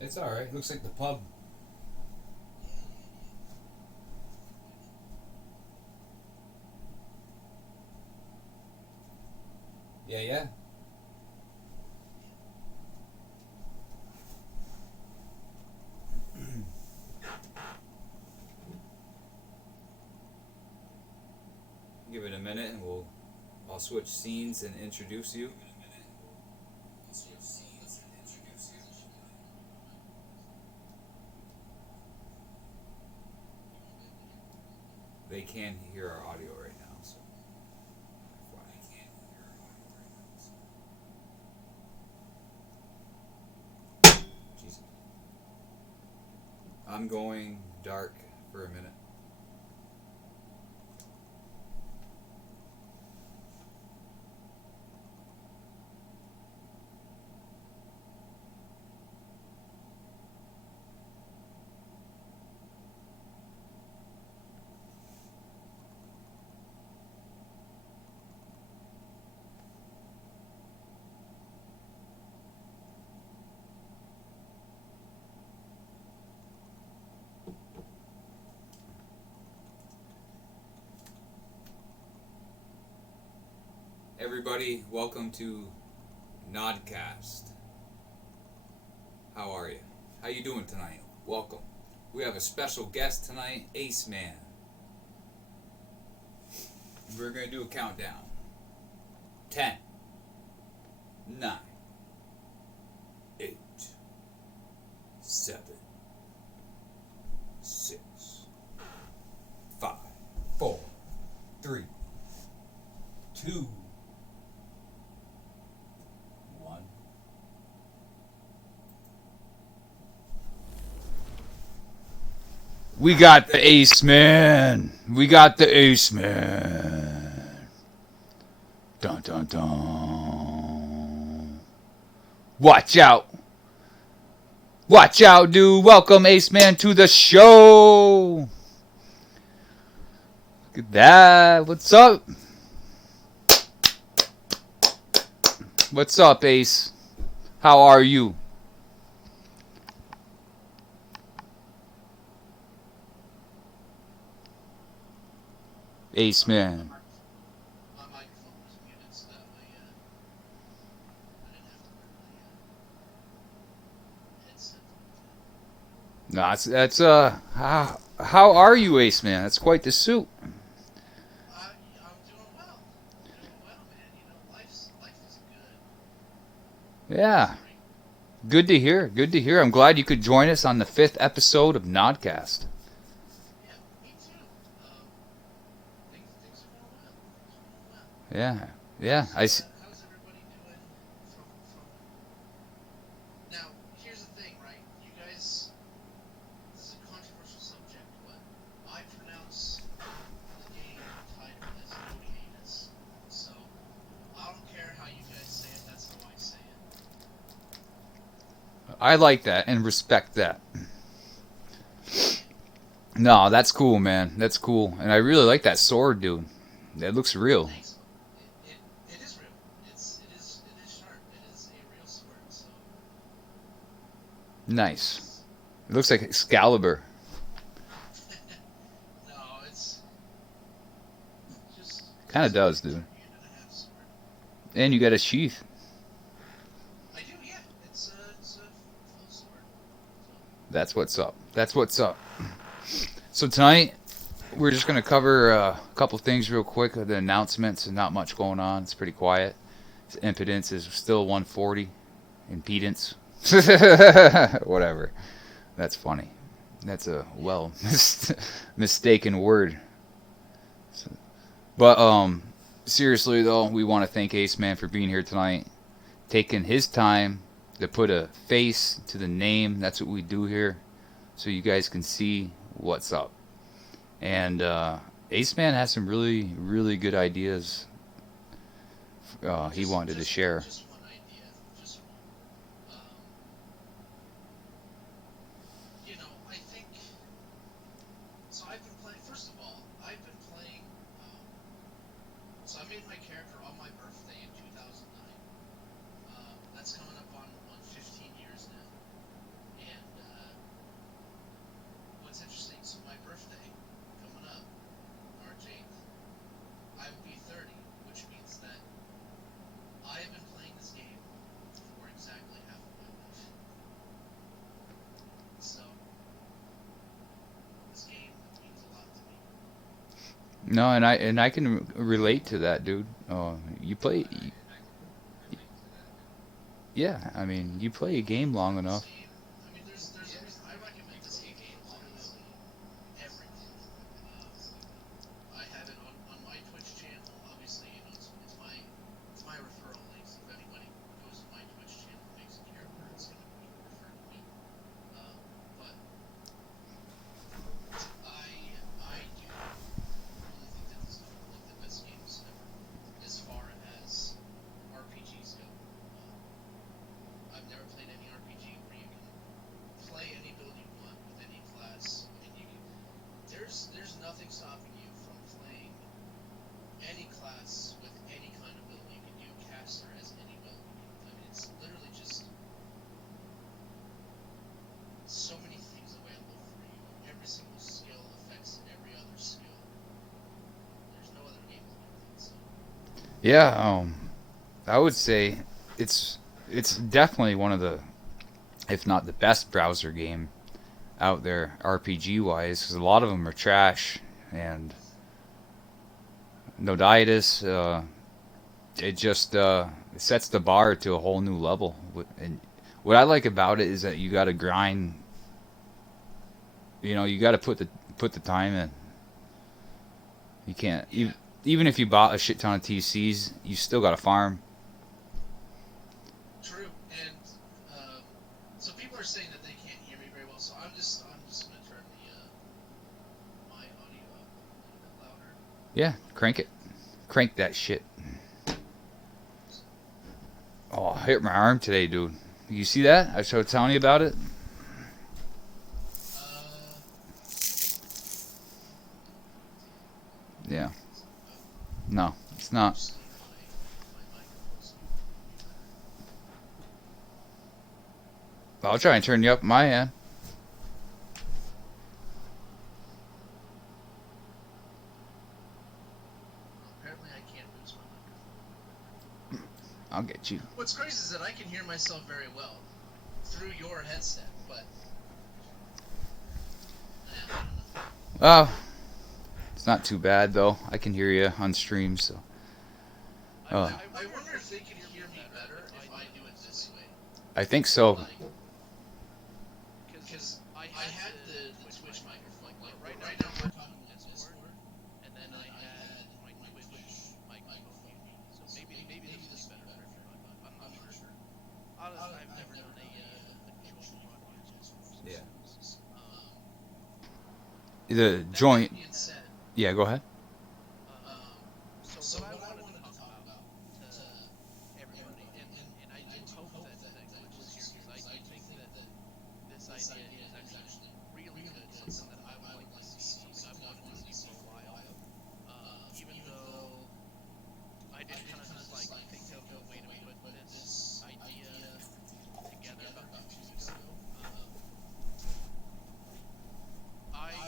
It's alright. Looks like the pub. Yeah, yeah. Give it a minute and I'll switch scenes and introduce you. They can hear our audio right now, so Jesus. I'm going dark for a minute. Everybody, welcome to NodCast. How are you? How you doing tonight? Welcome. We have a special guest tonight, ACEMAN. We're gonna do a countdown. 10, 9, 8, 7, 6, 5, 4, 3, 2, 1. We got the Ace Man. We got the Ace Man. Dun dun dun. Watch out. Watch out, dude. Welcome, Ace Man, to the show. Look at that. What's up? What's up, Ace? How are you? Ace Man. No, that's how are you, Ace Man? That's quite the suit. Yeah. Good to hear. Good to hear. I'm glad you could join us on the 5th episode of NodCast. Yeah. Yeah. I like that and respect that. No, that's cool, man. That's cool. And I really like that sword, dude. That looks real. Nice. It looks like Excalibur. Kind of does, dude. And you got a sheath. That's what's up. That's what's up. So tonight, we're just going to cover a couple things real quick. The announcements, and not much going on. It's pretty quiet. Impedance is still 140. Impedance. Whatever. That's funny. That's a mistaken word. But seriously though, we want to thank Ace Man for being here tonight, taking his time to put a face to the name. That's what we do here, so you guys can see what's up. And Ace Man has some really, really good ideas he wanted to share. No, and I can relate to that, dude. You play, yeah. I mean, you play a game long enough. See, I mean, there's a reason I recommend this game to literally everyone. I have it on my Twitch channel. Obviously, you know, it's my referral links. If anybody goes to my Twitch channel and makes a character, it's going to be referred to me. But I do really think that this is one of the best games ever, as far as RPGs go. I've never played any RPG where you can play any build you want with any class, and you can. There's nothing stopping you from playing any class with any kind of build. You can do caster as any build. I mean, it's literally just so many things available for you. Every single skill affects every other skill. There's no other game like that. So Yeah. I would say it's definitely one of the, if not the best browser game out there RPG wise, because a lot of them are trash and Noditis. It just it sets the bar to a whole new level. And what I like about it is that you got to grind. You know, you got to put the time in. You can't yeah, even if you bought a shit ton of TCs, you still got to farm. true. And so people are saying that they can't hear me very well. So I'm just gonna turn the my audio up a little bit louder. Yeah, crank it, crank that shit. Oh, I hit my arm today, dude. You see that? I started telling you about it. Uh, Yeah. is it, No, it's I'm not. just getting my microphone so you can hear me better. I'll try and turn you up my end. Well, apparently I can't boost my microphone. I'll get you. What's crazy is that I can hear myself very well through your headset, but I don't know. Oh, it's not too bad though. I can hear you on stream, so. Uh, I wonder if they can hear me better if I do it this way. I think so. Like, because I had the Twitch microphone, like right now we're talking on Discord, and then I had my Twitch microphone muted. So maybe this will be better for everybody. I'm not sure. I've never done a joint broadcast before, Yeah. so The that joint. being said, Yeah, go ahead. so what I wanted to talk about to everybody, and I do hope that Glitch is here because I do think that this idea is actually really good, something that I would like to see, something I've wanted to see for a while. Even though I did kind of just like think of a way to put this idea together about 2 weeks ago. I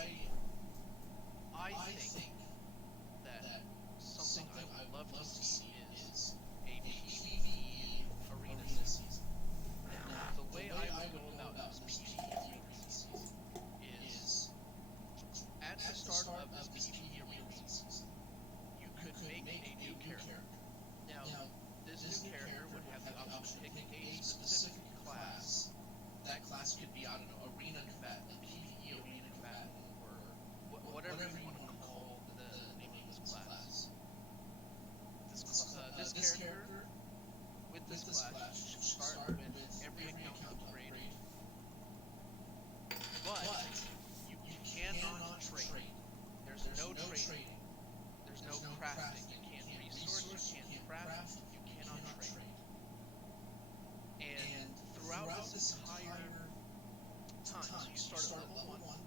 think that something I would love to see is a PvE arena season. Now, the way I would go about this PvE arena season is at the start of this PvE arena season, you could make a new character. Now, this new character would have the option to pick a specific class. That class could be, I don't know, arena combatant, PvE arena combatant, or whatever you want to call the name of this class. This character with this class should start with every account upgraded, but you cannot trade. There's no trading. There's no crafting. You can't resource. You can't craft. You cannot trade. And throughout this entire time, so you start at level 1,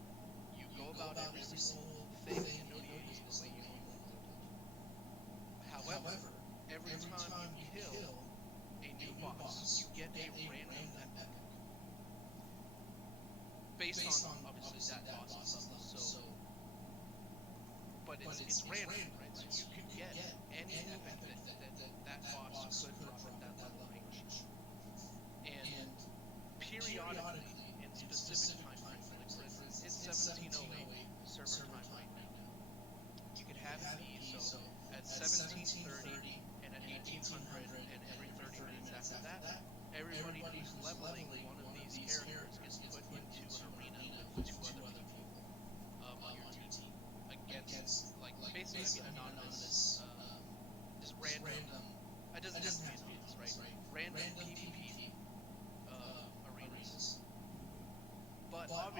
you go about every single thing in Node the way you normally would. However, every time you kill a new boss, you get a random epic. Based on, obviously, that boss's level, so... But it's random, right? So you could get any epic that boss could drop at that level range. And periodically, in specific time frames, like for instance, it's 1708 server time right now, you could have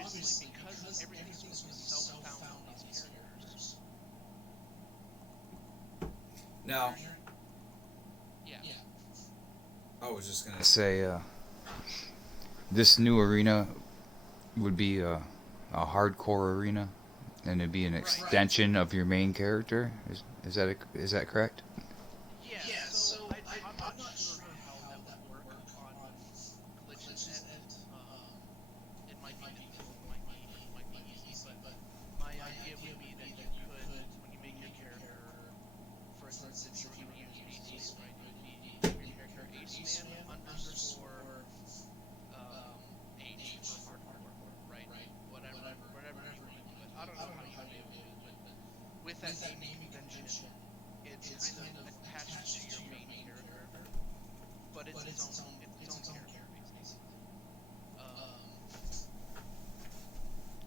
obviously, because everything's supposed to be self-found on these characters. Now, Yeah. I was just gonna Say, this new arena would be a hardcore arena, and it'd be an Right. extension of your main character. Is that correct? Yeah, so I'm not sure how that would work on Glitch's end. It might be difficult, might be easy, but my idea would be that you could, when you make your character, for instance, if you were going to use ACEMAN, right, it would be name your character ACEMAN underscore H for hardcore, right? Whatever you want to do it. I don't know how you would be able to do it, but with that naming convention, it's kind of attached to your main character, but it's its own character basically. Um,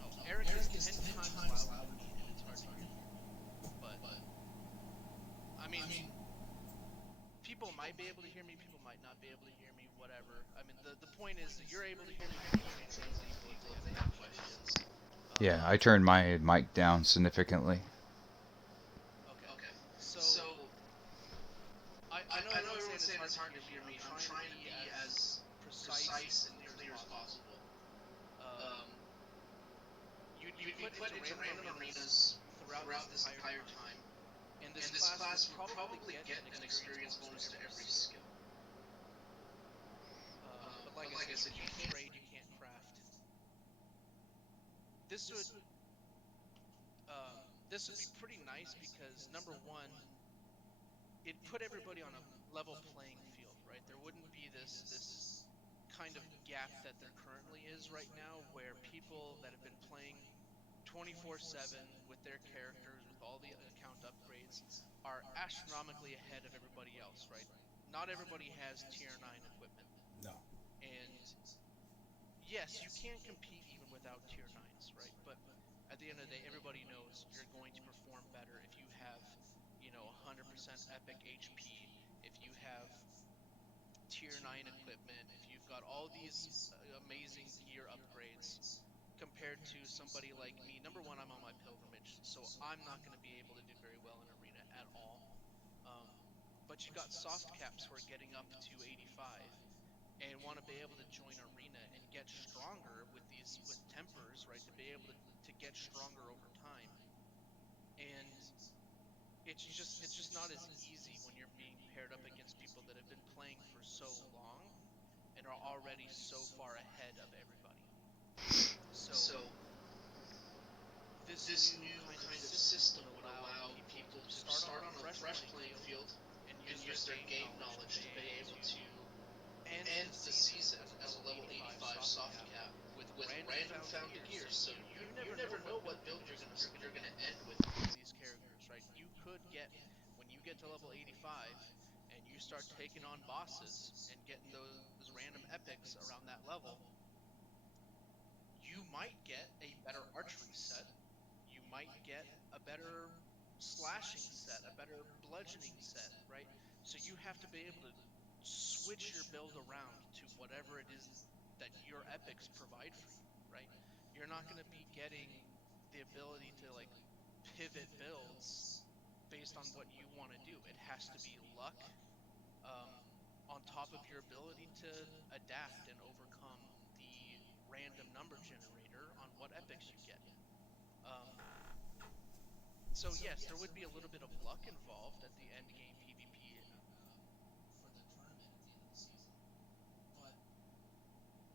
oh, Eric is 10 times louder than me, and it's hard to hear you. But I mean, people might be able to hear me, people might not be able to hear me, whatever. I mean, the point is that you're able to hear me. People can hear me. People, if they have any questions. Yeah, I turned my mic down significantly. Okay, so I know everyone's saying it's hard to hear me. I'm trying to be as precise and clear as possible. You'd be put into random arenas throughout this entire time. And this class would probably get an experience bonus to every skill. But like I said, you can't trade, you can't craft. This would be pretty nice because number one, it put everybody on a level playing field, right? There wouldn't be this kind of gap that there currently is right now, where people that have been playing 24/7 with their characters, with all the account upgrades, are astronomically ahead of everybody else, right? Not everybody has tier 9 equipment. no. And yes, you can compete even without tier 9s, right? But at the end of the day, everybody knows you're going to perform better if you have, 100% epic HP, if you have tier 9 equipment, if you've got all these amazing gear upgrades compared to somebody like me. Number one, I'm on my pilgrimage, so I'm not going to be able to do very well in arena at all. Um, but you got soft caps who are getting up to 85 and want to be able to join arena and get stronger with tempers, right? To be able to get stronger over time. And it's just not as easy when you're being paired up against people that have been playing for so long and are already so far ahead of everybody. So this new kind of system would allow people to start on a fresh playing field and use their game knowledge to be able to end the season as a level 85 soft cap with random found gear. So you never know what build you're gonna end with these characters, right? You could get, when you get to level 85 and you start taking on bosses and getting those random epics around that level, you might get a better archery set, you might get a better slashing set, a better bludgeoning set, right? So you have to be able to switch your build around to whatever it is that your epics provide for you, right? You're not going to be getting the ability to like pivot builds based on what you want to do. It has to be luck, um, on top of your ability to adapt and overcome the random number generator on what epics you get. Um, so yes, there would be a little bit of luck involved at the end game PvP for the tournament at the end of the season, but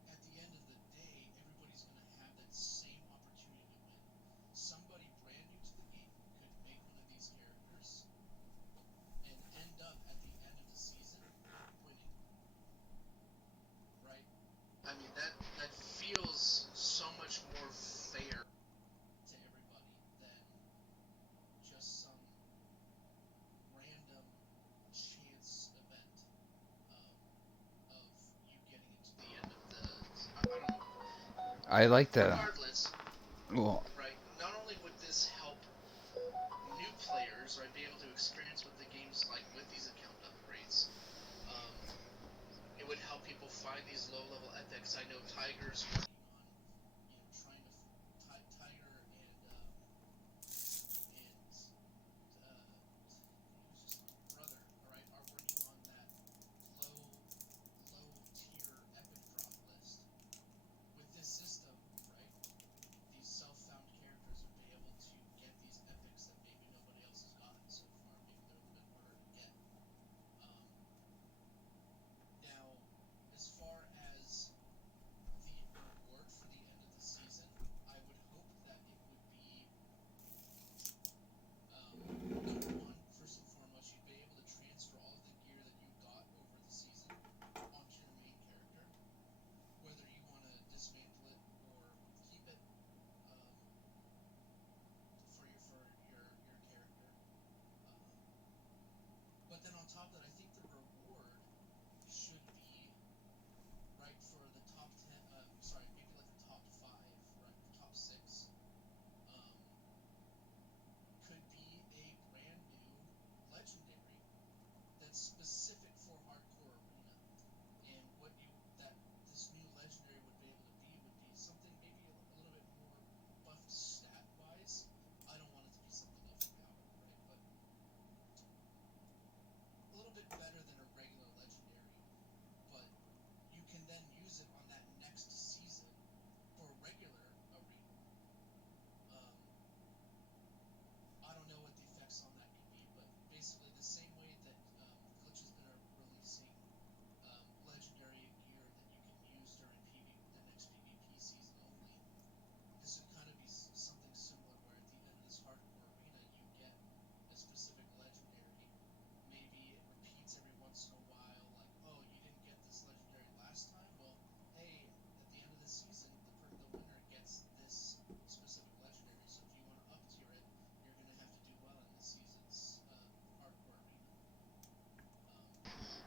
at the end of the day, everybody's going to have that same opportunity to win. Somebody brand new to the game could make one of these characters and end up at the end of the season winning, right? I mean, that feels so much more fair to everybody than just some random chance event, of you getting into the end of the. I don't know. I like the. Regardless, Well, right? Not only would this help new players, right, be able to experience what the game's like with these account upgrades, um, it would help people find these low-level epics. I know Tiger's working on, trying to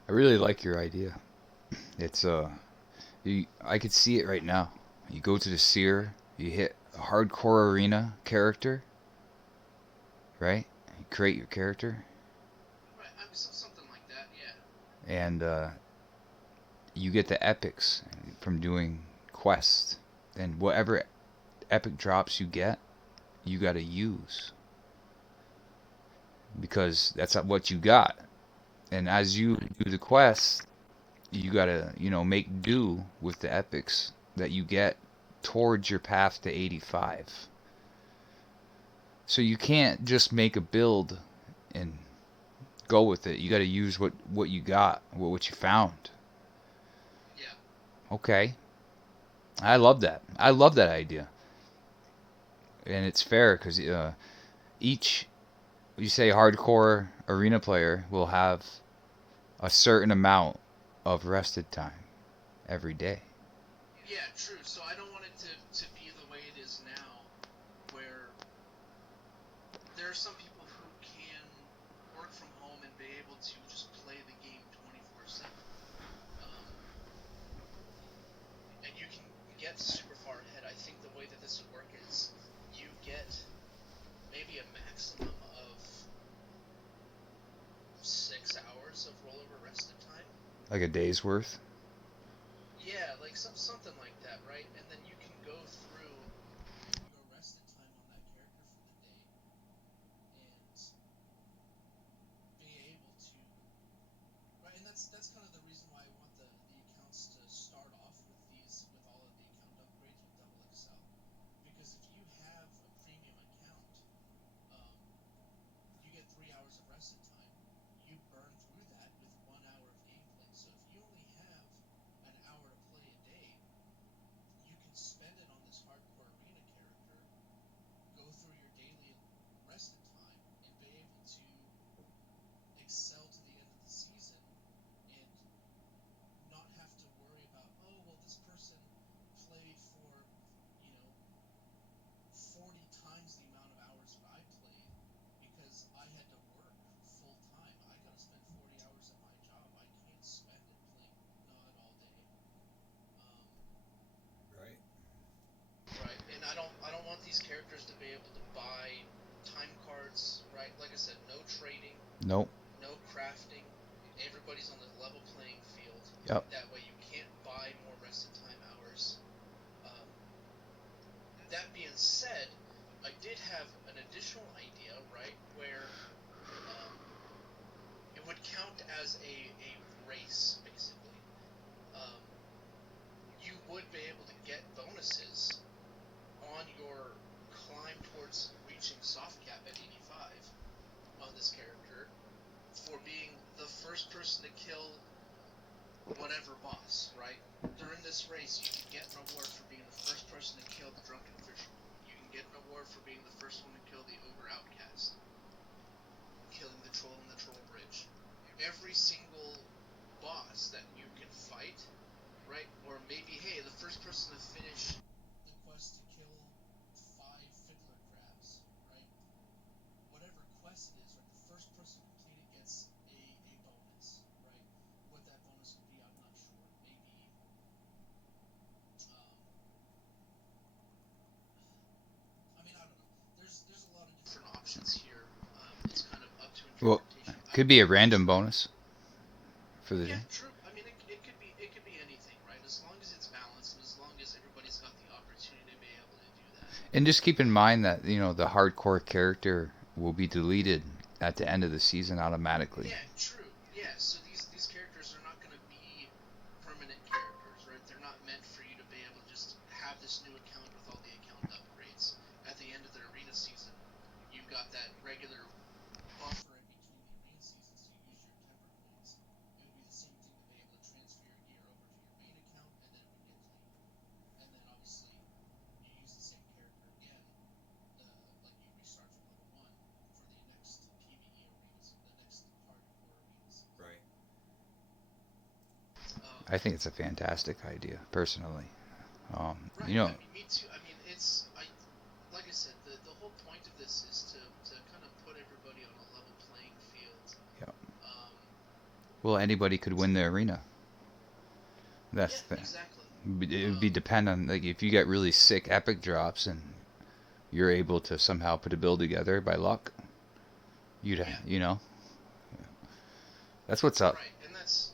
I really like your idea. It's I could see it right now. You go to the Seer, you hit a hardcore arena character, right? You create your character, Right. I mean, something like that. Yeah. and you get the epics from doing quests. And whatever epic drops you get, you got to use because that's what you got. And as you do the quests, you got to, make do with the epics that you get towards your path to 85. So you can't just make a build and go with it. You got to use what you got, what you found. Yeah. Okay. I love that. I love that idea. And it's fair because each, you say hardcore arena player will have a certain amount of rested time every day. Yeah. True. So I don't want it to be the way it is now, where there are some people who can work from home and be able to just play the game 24/7. Um, and you can get super far ahead. I think the way that this would work is you get maybe a maximum of 6 hours of rollover rested time. Like a day's worth. Yeah, like something like that, right? And then you can go through your rested time on that character for the day and be able to, right? And that's kind of the reason why I want the accounts to start off with all of the account upgrades with Double XL, because if you have a premium account, um, you get 3 hours of rested time. You burn through that with 1 hour of gameplay. So if you only have an hour to play a day, you can spend it on this hardcore arena character, go through your daily rested time, and be able to excel to the end of the season and not have to worry about, oh, well, this person played for, 40 times the amount of hours that I played because I had to work full time. I got to spend 40 hours at my job. I can't spend it playing not all day. Um, Right. right, and I don't want these characters to be able to buy time cards. Right, like I said, no trading, Nope. no crafting. Everybody's on the level playing field. Yep. That way, you can't buy more rested time hours. Um, that being said, I did have an additional idea, right, where um, it would count as a race, basically. Um, you would be able to get bonuses on your climb towards reaching soft cap at 85 on this character for being the first person to kill whatever boss, right? During this race, you can get an award for being the first person to kill the Drunken Fisherman. You can get an award for being the first one to kill the Ogre Outcast, killing the Troll in the Troll Bridge. Every single boss that you can fight, right? Or maybe, hey, the first person to finish the quest to kill 5 fiddler crabs, right? Whatever quest it is, right? The first person to complete it gets a bonus, right? What that bonus would be, I'm not sure. Maybe, I mean, I don't know. There's a lot of different options here. It's kind of up to Well, interpretation. could be a random bonus for the Yeah, day. true. I mean, it could be anything, right? As long as it's balanced and as long as everybody's got the opportunity to be able to do that. And just keep in mind that the hardcore character will be deleted at the end of the season automatically. Yeah, true. Yeah, so these characters are not going to be permanent characters, right? They're not meant for you to be able to just have this new account with all the account upgrades. At the end of the arena season, you've got that regular buffer in between the arena seasons to use your temper coins. It would be the same thing to be able to transfer your gear over to your main account, and then it would get deleted. And then obviously you use the same character again, like you restart from level 1 for the next PvE arenas, the next hardcore arenas. Right. I think it's a fantastic idea, personally. Right. You know, I mean, me too. I mean, like I said, the whole point of this is to kind of put everybody on a level playing field. yeah. Um, Well, anybody could win the arena. That's Yeah, the exactly. it would be dependent on, like, if you get really sick epic drops and you're able to somehow put a build together by luck, you'd Yeah, you know, that's what's up. right. And that's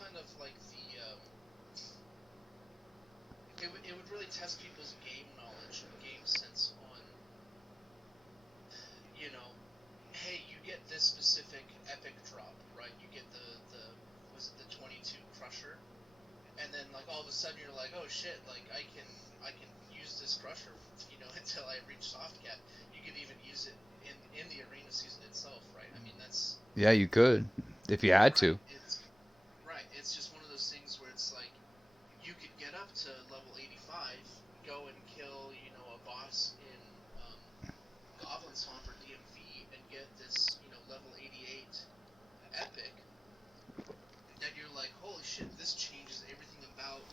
kind of like the it would really test people's game knowledge and game sense on, you know, hey, you get this specific epic drop, right? You get the was it the 22 crusher, and then like all of a sudden you're like, oh shit, like I can use this crusher, until I reach soft cap. You could even use it in the arena season itself, right? I mean, that's Yeah, you could if you had right. to. It's just one of those things where it's like you could get up to level 85, go and kill, a boss in Goblin Swamp or DMV and get this, level 88 epic, and you're like, holy shit, this changes everything about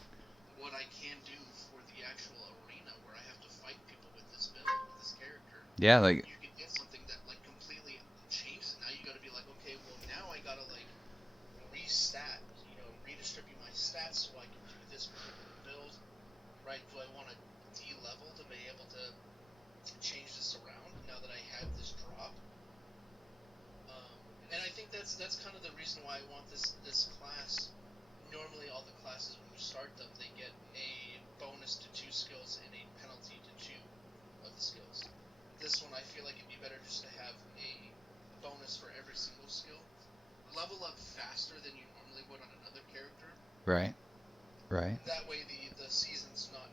what I can do for the actual arena where I have to fight people with this build, with this character. Yeah, like, You could get something that like completely changes it. Now you gotta be like, okay, well now I gotta like restat, redistribute my stats so I can do this particular build, right? Do I want to de-level to be able to change this around now that I have this drop? And I think that's kind of the reason why I want this class. Normally, all the classes when you start them, they get a bonus to 2 skills and a penalty to 2 of the skills. This one, I feel like it'd be better just to have a bonus for every single skill. Level up faster than you normally would on another character. right, right. That way, the season's not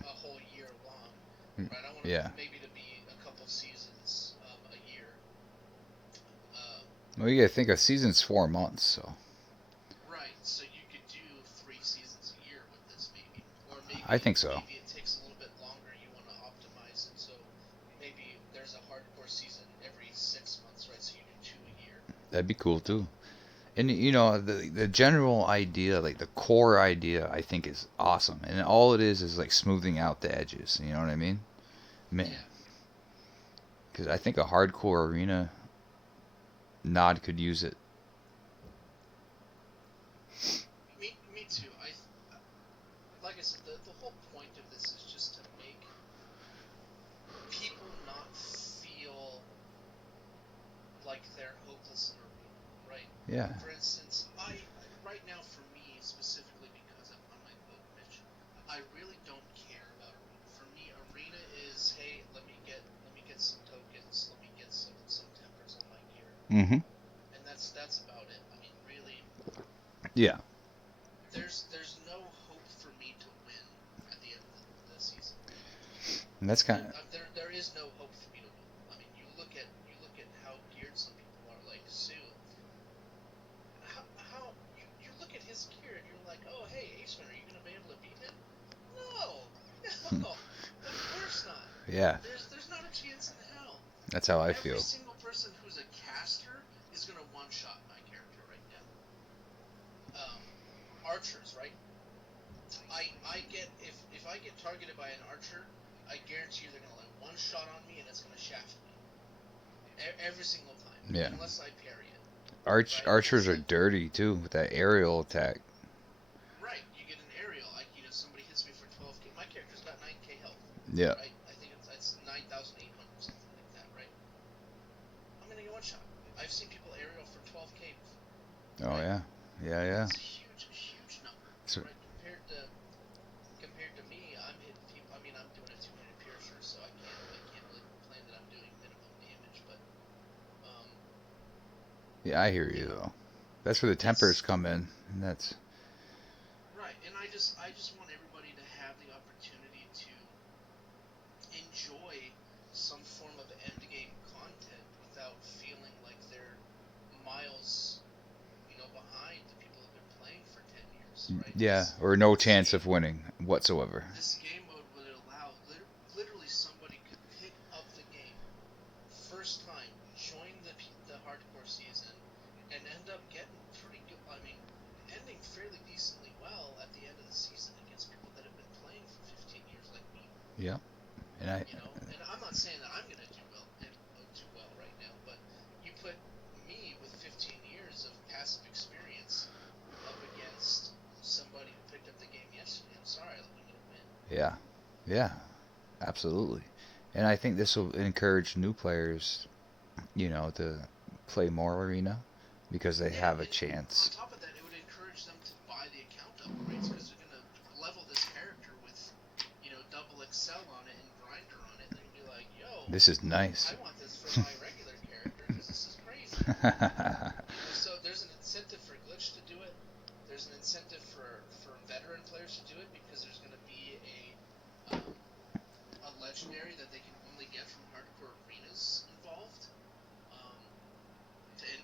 a whole year long, Mm, right? I want it yeah. maybe to be a couple seasons a year. Well, you gotta think a season's 4 months, so Right, so you could do 3 seasons a year with this, maybe, or I maybe think so. maybe it takes a little bit longer. You want to optimize it, so maybe there's a hardcore season every 6 months, right? So you do 2 a year. That'd be cool too. And the general idea, like the core idea, I think is awesome. And all it is like smoothing out the edges. You know what I mean? Man, Yeah, because I think a hardcore arena Nod could use it. me too. Like I said, the whole point of this is just to make people not feel like they're hopeless in arena, right? Yeah. For instance, right now for me specifically because I'm on my boat mission, I really don't care about arena. For me, arena is, hey, let me get some tokens, let me get some tempers on my gear, Mm-hmm. and that's about it. I mean, really, Yeah. there's no hope for me to win at the end of the season. And that's kind of There is no hope for me to win. I mean, you look at how geared some people are. Like Sue, how you look at his gear and you're like, oh hey, ACEMAN, are you gonna be able to beat him? No, no, of course not. yeah. There's not a chance in hell. That's how I Every feel. single person who's a caster is gonna one shot my character right now. Archers, right? I get if I get targeted by an archer, I guarantee you they're gonna land one shot on me and it's gonna shaft me every single time, Yeah. unless I parry it. Right? Archers are dirty too with that aerial attack. Right. You get an aerial, like somebody hits me for 12k. My character's got 9k health. Yeah. Right. I think it's 9,800, something like that. Right. I'm gonna get one shot. I've seen people aerial for 12k before. Oh Right? yeah. Yeah, yeah. It's a huge number. So, Right. Compared to me, I'm hitting people. I mean, I'm doing a 200 piercer, so I can't really complain that I'm doing minimum damage. But yeah, I hear you though. That's where the tempers come in. And that's right. And I just want everybody to have the opportunity to enjoy some form of end game content without feeling like they're miles, behind the people who've been playing for 10 years, right? yeah, or no chance of winning whatsoever. This game mode would allow literally somebody could pick up the game first time, join the hardcore season, and end up getting pretty good. I mean, ending fairly decently well at the end of the season against people that have been playing for 15 years like me. Yeah. And And I'm not saying that I'm gonna do well right now, but you put Yeah, yeah, absolutely. And I think this will encourage new players, to play more arena because they Yeah, have a and on chance. top of that, it would encourage them to buy the account upgrades because they're gonna level this character with, double excel on it and grinder on it. They're gonna be like, "Yo, This is I nice. want this for my regular character because this is crazy." So there's an incentive for Glitch to do it. There's an incentive for veteran players to do it because there's gonna be a legendary that they can only get from hardcore arenas involved. Um, and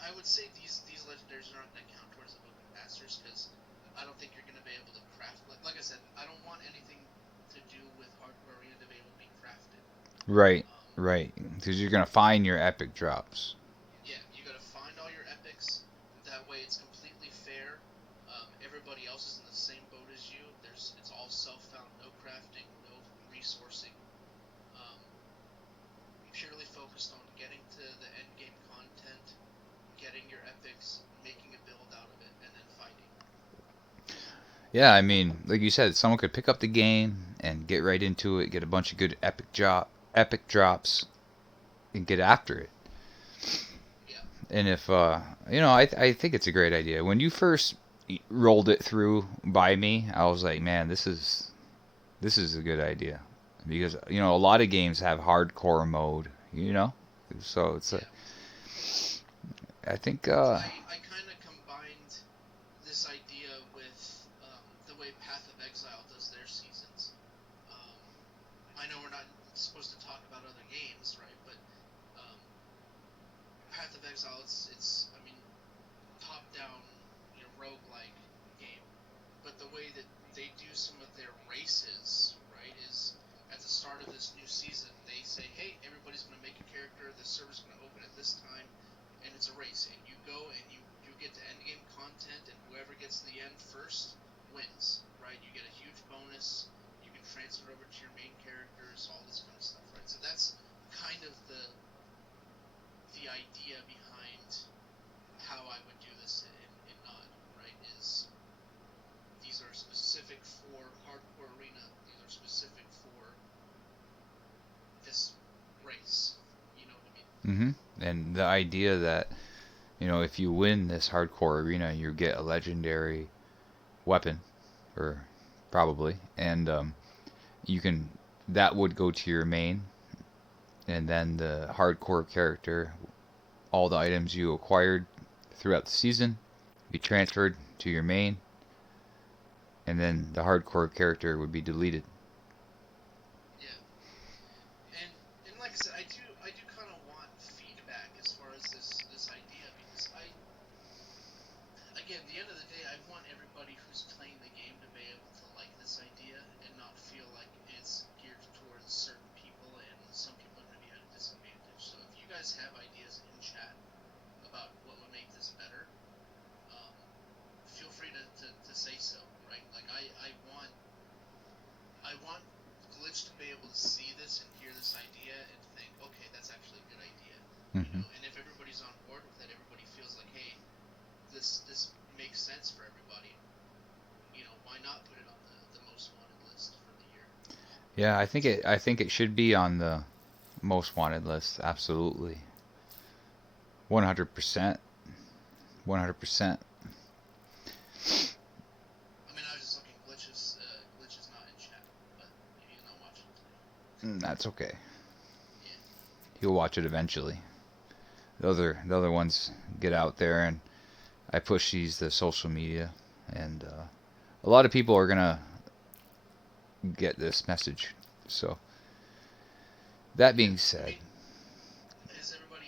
I would say these legendaries are not going to count towards the book of masters because I don't think you're going to be able to craft. Like I said, I don't want anything to do with hardcore arena to be able to be crafted. Right, Um, right. Because you're gonna find your epic drops. yeah, you got to find all your epics. That way, it's completely fair. Everybody else is in the same boat as you. It's all self-found, no crafting, no resourcing. Um, Purely focused on getting to the end game content, getting your epics, making a build out of it, and then fighting. Yeah, I mean, like you said, someone could pick up the game and get right into it, get a bunch of good epic drops, and get after it. Yeah, And if I think it's a great idea. When you first rolled it through by me, I was like, man, this is a good idea because a lot of games have hardcore mode. So it's a. yeah. I think So I kind of combined this idea with the way Path of Exile does their seasons. Um, I know we're not supposed to talk about other games, right? But um, Path of Exile, it's I mean, top down, roguelike game. But the way that they do some of their races, right, is at the start of this new season, they say, hey, everybody's going to make a character, the server's going to open at this time, and it's a race. And you go and you get to end game content, and whoever gets to the end first wins, right? You get a huge bonus, you can transfer over to your main characters, all this kind of stuff, right? So that's kind of the idea behind how I would do this in Nod, right? Is these are specific for hardcore arena. These are specific for this race. You know what I mean? and the idea that if you win this hardcore arena, you get a legendary weapon, or probably, and you can that would go to your main, and then the hardcore character, all the items you acquired throughout the season, be transferred to your main, and then the hardcore character would be deleted. Yeah. And like I said, I do kind of want feedback as far as this idea because again, at the end of the day, I want everybody who's playing the game to be able to like this idea and not feel like it's geared towards certain people and some people are going to be at a disadvantage. So if you guys have ideas in chat about what would make this better, um, feel free to say so, right? Like I want Glitch to be able to see this and hear this idea and think, okay, that's actually a good idea, Hmm. And if everybody's on board with it, everybody feels like, hey, this makes sense for everybody. Why not put it on the most wanted list for the year? Yeah, I think it should be on the most wanted list. Absolutely, 100%, 100%. I mean, I was just looking. Glitch is not in chat, but he's not watching today. That's okay. Yeah, He'll watch it eventually. The other ones get out there, and I push these to social media, and a lot of people are gonna get this message. So that yeah. being I said, mean, is everybody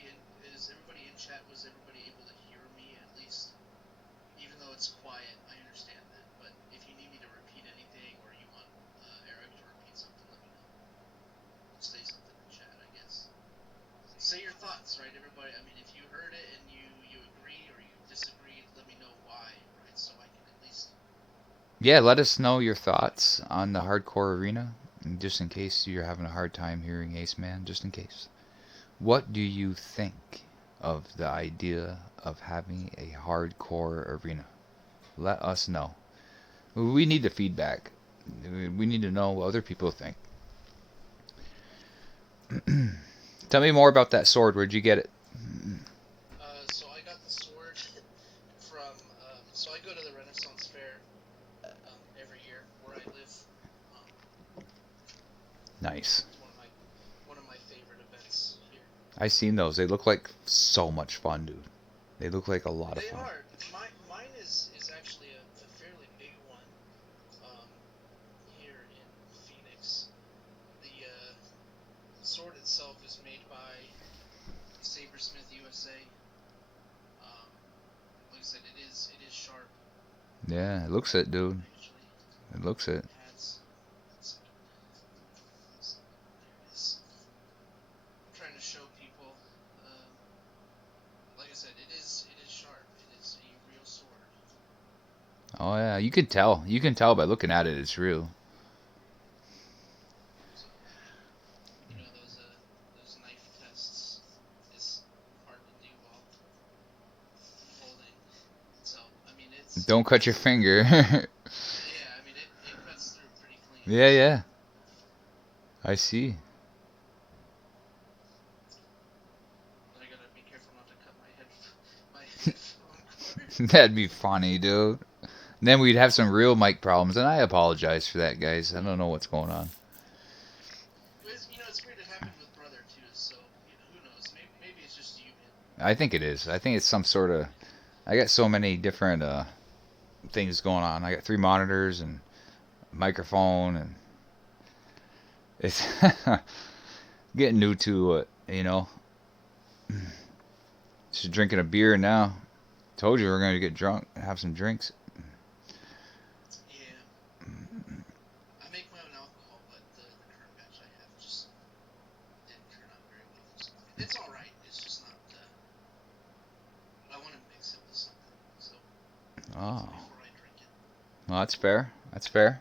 in chat? Was everybody able to hear me at least? Even though it's quiet, I understand that. But if you need me to repeat anything, or you want Eric to repeat something, let me know. Say something in chat, I guess. Say your thoughts, right, everybody? I mean, if you heard it and you agree or you disagree, let me know why, right? So I can at least. yeah, let us know your thoughts on the hardcore arena, just in case you're having a hard time hearing ACEMAN. Just in case. What do you think of the idea of having a hardcore arena? Let us know. We need the feedback. We need to know what other people think. Tell me more about that sword. Where'd you get it? So I got the sword from. So I go to the Renaissance Fair every year where I live. Nice. It's one of my favorite events here. I seen those. They look like so much fun, dude. They look like a lot of They fun. are. Mine is actually a fairly big one here in Phoenix. The sword itself is made by Sabersmith USA. Like I said, it is sharp. Yeah, it looks it, dude. Actually, It looks it. it has. There it is. I'm trying to show people. Like I said, it is sharp. It is a real sword. Oh yeah, you can tell. You can tell by looking at it. It's real. So, those knife tests is hard to do while holding. So I mean it's. Don't cut your finger. Yeah, I mean it cuts through pretty clean. Yeah, yeah. I see. But I gotta be careful not to cut my headphone cord. That'd be funny, dude. Then we'd have some real mic problems, and I apologize for that, guys. I don't know what's going on. It's weird. It happened with brother too. So who knows? Maybe it's just you, man. I think it is. I think it's some sort of. I got so many different things going on. I got 3 monitors and a microphone, and it's getting new to it, you know. Just drinking a beer now. Told you we were going to get drunk and have some drinks. Yeah. I make my own alcohol, but the current batch I have just didn't turn out very well. So it's all right. It's just not. I want to mix it with something. So Oh, before I drink it. well, that's fair. That's fair.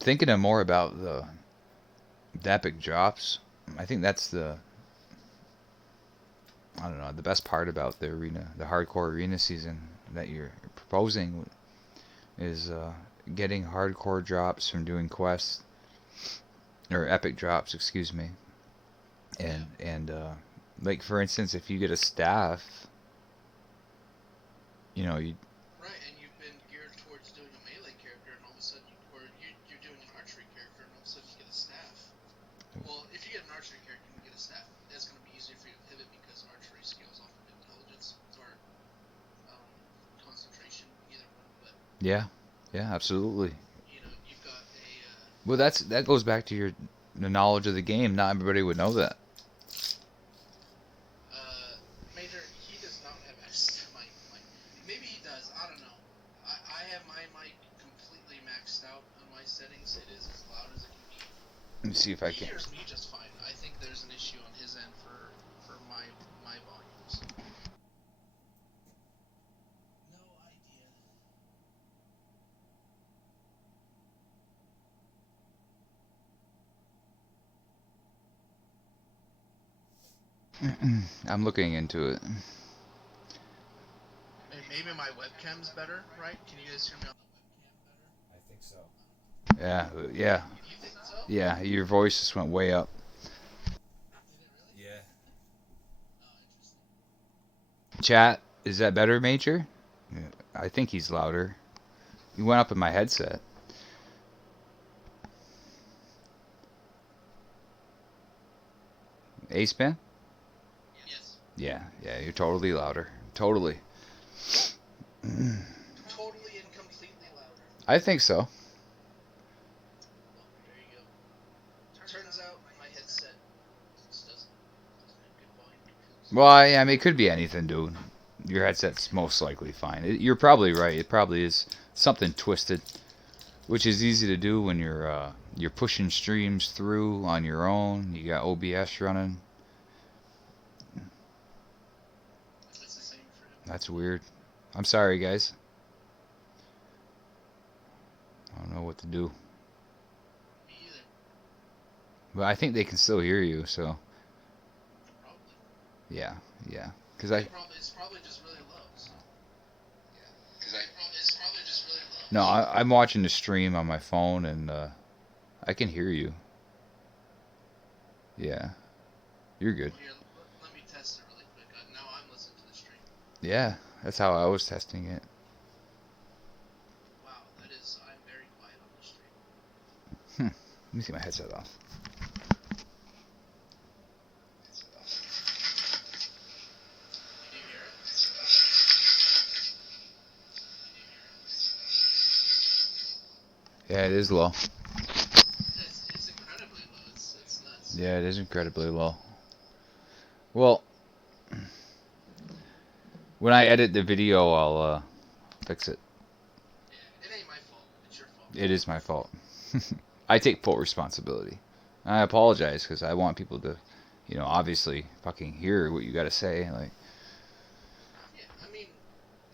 Thinking of more about the epic drops. I think that's I don't know, the best part about the arena, the hardcore arena season that you're proposing is getting hardcore drops from doing quests, or epic drops, excuse me. And like for instance, if you get a staff, you know, you Right, and you've been geared towards doing a melee character, and all of a sudden, you're doing an archery character, and all of a sudden you get a staff. Well, if you get an archery character and you get a staff, that's going to be easier for you to pivot because archery scales off of intelligence or concentration, either one. But yeah, yeah, absolutely. you've got a. Well, that goes back to the knowledge of the game. Not everybody would know that. Major, he does not have access to my mic. Maybe he does. I don't know. I have my mic completely maxed out on my settings. It is as loud as it can be. Let me see if I He can. hears me just fine. I think there's an issue on his end for my volumes. No idea. I'm looking into it. Maybe my webcam's better, right? Can you guys hear me on the webcam better? I think so. Yeah, yeah, You think so? yeah. Your voice just went way up. Did it really? Yeah. Oh, interesting. Chat, is that better, Major? Yeah, I think he's louder. He went up in my headset. ACEMAN? Yes. Yeah, yeah. You're totally louder. Totally. Totally and completely louder. I think so. Well, there you go. Turns out my headset just doesn't have good volume controls. Well, I mean, it could be anything, dude. Your headset's most likely fine. You're probably right. It probably is something twisted, which is easy to do when you're pushing streams through on your own. You got OBS running. That's the same for him. That's weird. I'm sorry, guys. I don't know what to do. Me either. But I think they can still hear you, so Probably. yeah. Because It's probably just really low. So. Yeah. Because No, I'm watching the stream on my phone, and I can hear you. Yeah, you're good. Well, here, let me test it really quick. Now I'm listening to the stream. Yeah, that's how I was testing it. Wow, that is. I'm very quiet on the stream. Let me see my headset off. Do you hear it? Yeah, it is low. It's incredibly low. It's nuts. Yeah, it is incredibly low. Well, when I edit the video, I'll fix it. Yeah, it ain't my fault. It's your fault. It is my fault. I take full responsibility. I apologize because I want people to, obviously fucking hear what you got to say. Like, Yeah, I mean,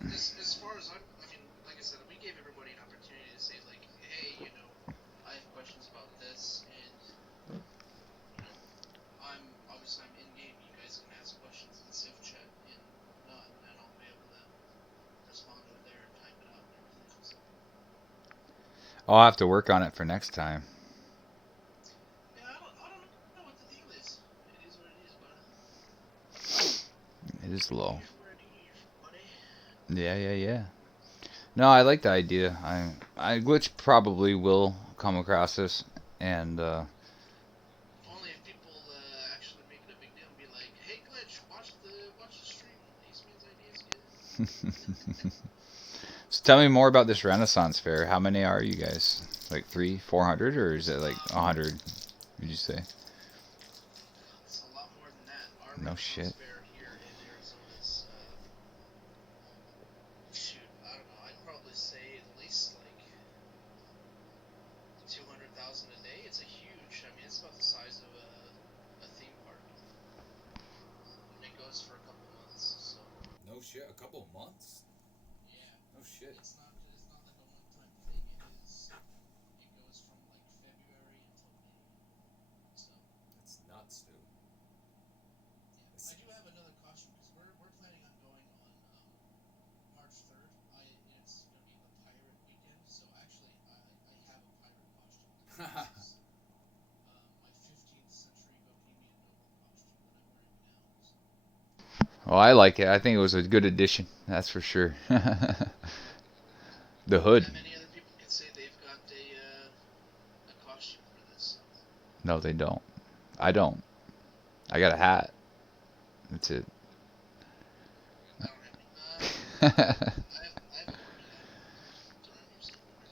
as far as I mean, like I said, we gave everybody an opportunity to say, like, hey, I have questions about this, and I'm in game. You guys can ask questions in Civ chat, and I'll be able to respond over there and type it out and everything. So. I'll have to work on it for next time. Yeah, I don't know what the deal is. It is what it is, buddy. It is low. It is what it is, buddy. Yeah. No, I like the idea. Glitch probably will come across this, and Only if people actually make it a big deal and be like, "Hey, Glitch, watch the stream. ACEMAN's idea is good." so tell me more about this Renaissance Fair. How many are you guys? Like 300, 400, or is it like 100? Would you say? It's a lot more than that. Our No Renaissance shit. Fair here in Arizona is, shoot, I don't know. I'd probably say at least like 200,000 a day. It's a huge. I mean, it's about the size of a theme park. And it goes for a couple months. So. No shit. A couple months. Yeah. No shit. It's not like a one-time thing. It goes from like February until May. So. That's nuts, dude. Yeah. I do have another costume because we're planning on going on March 3rd. It's gonna be the pirate weekend. So actually, I have a pirate costume. This is my 15th century Bohemian noble costume that I'm wearing now. So. Well, I like it. I think it was a good addition. That's for sure. The hood. Not many other people can say they've got a costume for this. No, they don't. I don't. I got a hat. That's it. I don't have any. I have a hoodie hat. It's around here somewhere.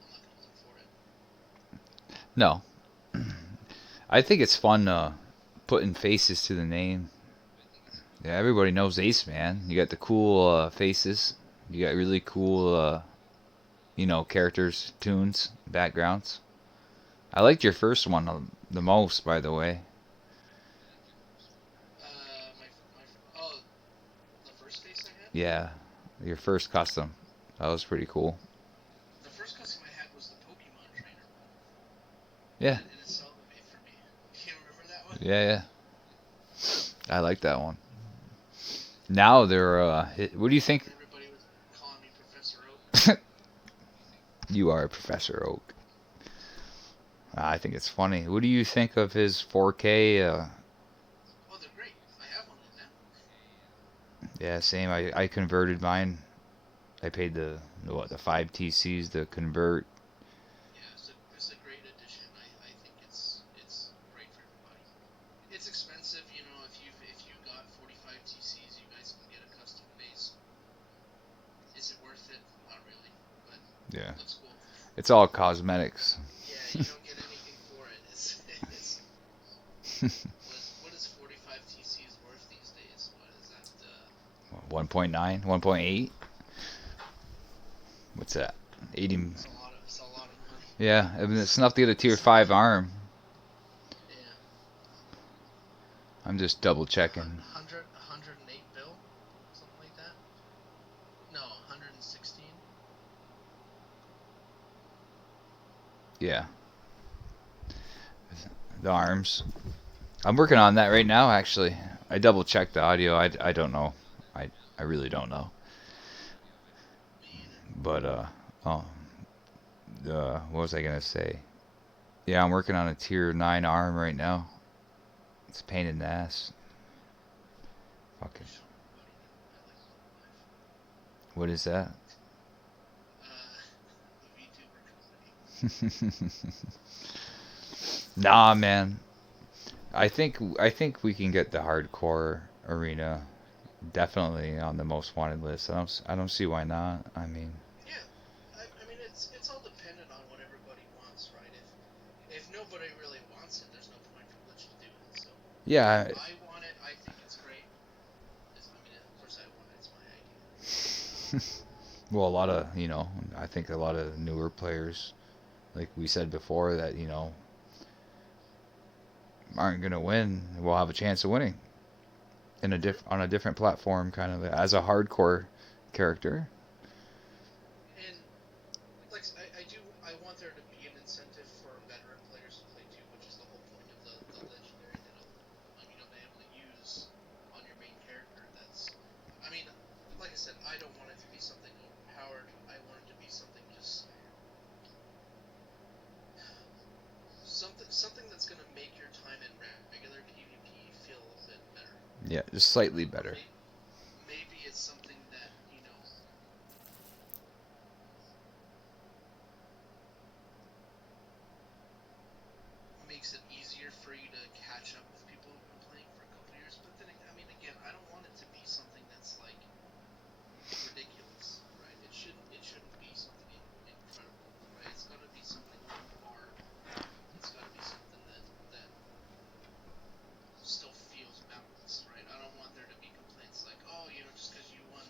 I'm not gonna look for it. No. I think it's fun putting faces to the name. Yeah, everybody knows ACEMAN. You got the cool faces. You got really cool, characters, tunes, backgrounds. I liked your first one the most, by the way. Oh, the first face I had? Yeah, your first custom. That was pretty cool. The first custom I had was the Pokemon trainer one. Yeah. And it's Zelda made for me. You remember that one? Yeah. I like that one. Now they're, what do you think? Everybody was calling me Professor Oak. You are Professor Oak. I think it's funny. What do you think of his 4K? Oh, they're great. I have one of them now. Yeah, same. I converted mine. I paid the 5 TCs to convert. Yeah, it's a great addition. I think it's great for everybody. It's expensive, if you got 45 TCs, you guys can get a custom face. Is it worth it? Not really, but Yeah. it looks cool. It's all cosmetics. Yeah, you don't get anything for it. It's what is 45 TCs worth these days? What is that? 1.9, 1.8. What's that? 80. It's a lot of money. Yeah, I mean, it's enough to get a tier 5 arm. Yeah. I'm just double checking. 108 bill, something like that. No, 116. Yeah. The arms. I'm working on that right now, actually. I double checked the audio. I don't know. I really don't know. Me But oh, what was I gonna say? Yeah, I'm working on a tier 9 arm right now. It's a pain in the ass. Fucking. Show me, buddy. I like Hololive. What is that? A VTuber company. Nah, man. I think we can get the hardcore arena definitely on the most wanted list. I don't see why not. I mean, Yeah, I mean it's all dependent on what everybody wants, right? If nobody really wants it, there's no point for Glitch to do it. So yeah, I want it. I think it's great. I mean, of course I want it. It's my idea. well, a lot of, I think a lot of newer players, like we said before, that, aren't going to win, will have a chance of winning Sure. on a different platform, kind of as a hardcore character. And like I want there to be an incentive for veteran players to play too, which is the whole point of the legendary that be able to use on your main character. I mean, like I said, I don't want it to be something overpowered. I want it to be something just something that's gonna make your time in regular PvP feel a little bit better. Yeah, just slightly better. Maybe it's something that makes it easier for you to catch up with people who've been playing for a couple years. But then, I mean, again, I don't want it to be something that's like ridiculous, right? It shouldn't be something incredible, right? It's got to be something on par. It's got to be something that still feels balanced, right? I don't want there to be complaints like, oh, just because you won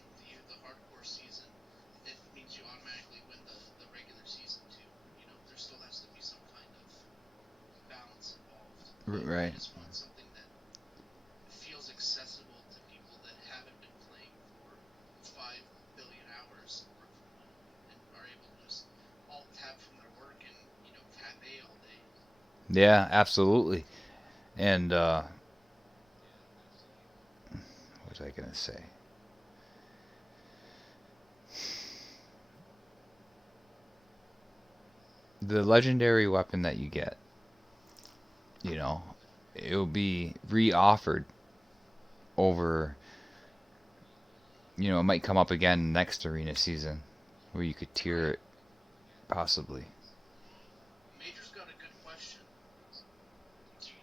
the hardcore season, it means you automatically win the regular season too. There still has to be some kind of balance involved. I Right. just want something that feels accessible to people that haven't been playing for 5 billion hours and are able to just alt tab from their work and tab A all day. Yeah, absolutely. And what was I gonna say? The legendary weapon that you get, you know, it'll be re-offered over. It might come up again next arena season, where you could tier Right. it possibly. Major's got a good question.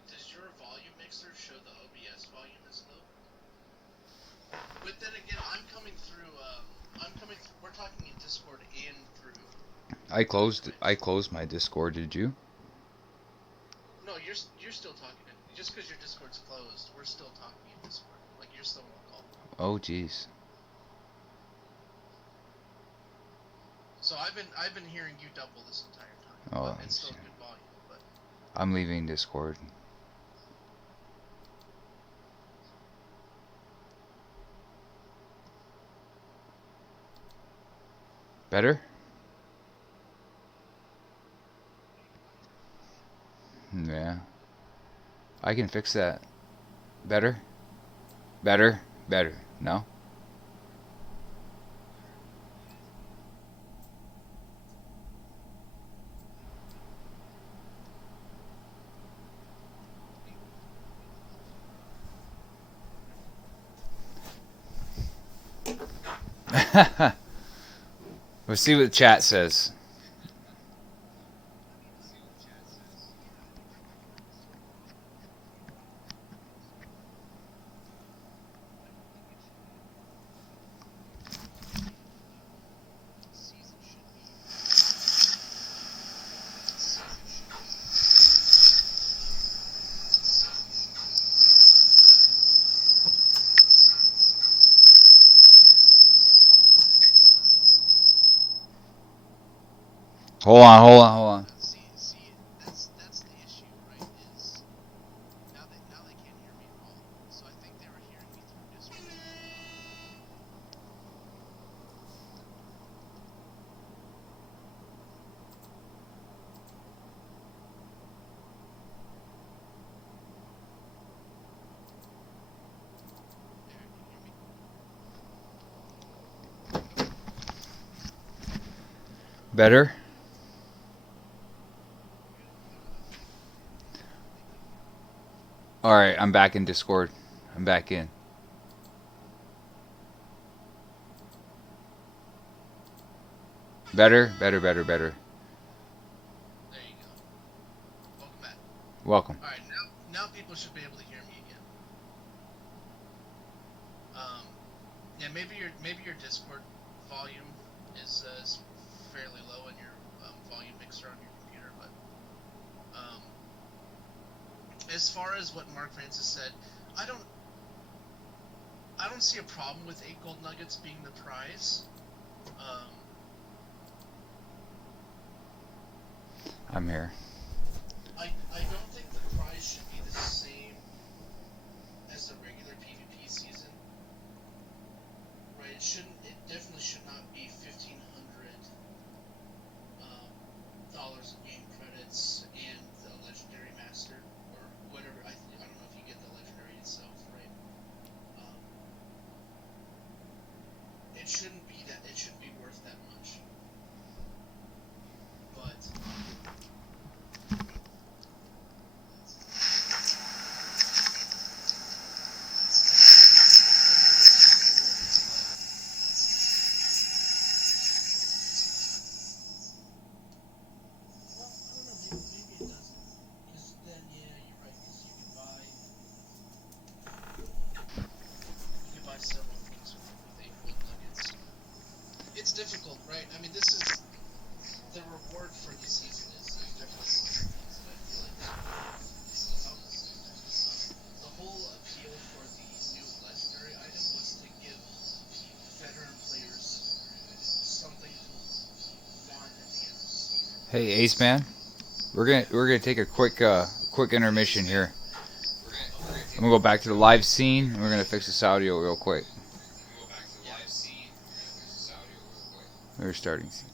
Does your volume mixer show the OBS volume as low? But then again, I'm coming through. We're talking in Discord and through Twitch. I closed my Discord. Did you? No, you're still talking. Just because your Discord's closed, we're still talking in Discord. Like you're still on the call. Oh, jeez. So I've been hearing you double this entire time, Oh, but it's still good volume. But I'm leaving Discord. Better? Yeah. I can fix that. Better? Better? Better. No? Let's see what the chat says. season should be. Hold on, hold on, hold on. See, that's the issue, right? Is now they can't hear me at all. So I think they were hearing me through Discord. There, can you hear me? Better? Alright, I'm back in Discord. I'm back in. Better? Better, better, better. There you go. Welcome back. Welcome. All right, now people should be able to hear me again. Yeah, maybe your Discord volume is fairly low in your volume mixer on your computer, but as far as what Mark Francis said, I don't see a problem with 8 gold nuggets being the prize. I'm here. I don't think the prize should be the same as the regular PvP season. Right? It definitely should not be $1,500 dollars in game credits and the legendary master or whatever. I don't know if you get the legendary itself, right? It shouldn't be that. It shouldn't be worth that much. But several things with 8 gold nuggets. It's difficult, right? I mean, this is the reward for the season is definitely one of the things that I feel like the whole appeal for the new legendary item was to give veteran players something to want at the end of the season. Hey, Ace Man. We're gonna take a quick intermission here. I'm gonna go back to the live scene and we're gonna fix this audio real quick. We're starting scene.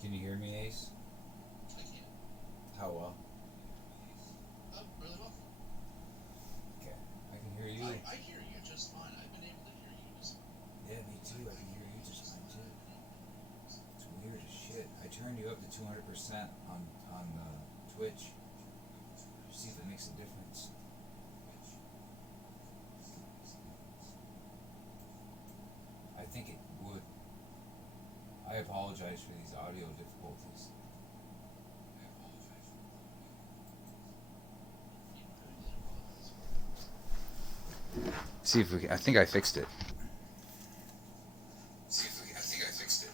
Can you hear me, Ace? I can. How well? Really well. Okay, I can hear you. I hear you just fine. I've been able to hear you just fine. Yeah, me too. I can hear you just fine too. It's weird as shit. I turned you up to 200% on Twitch. See if it makes a difference. I think it would. I apologize for these audio difficulties. See if we. I think I fixed it. I think I fixed it.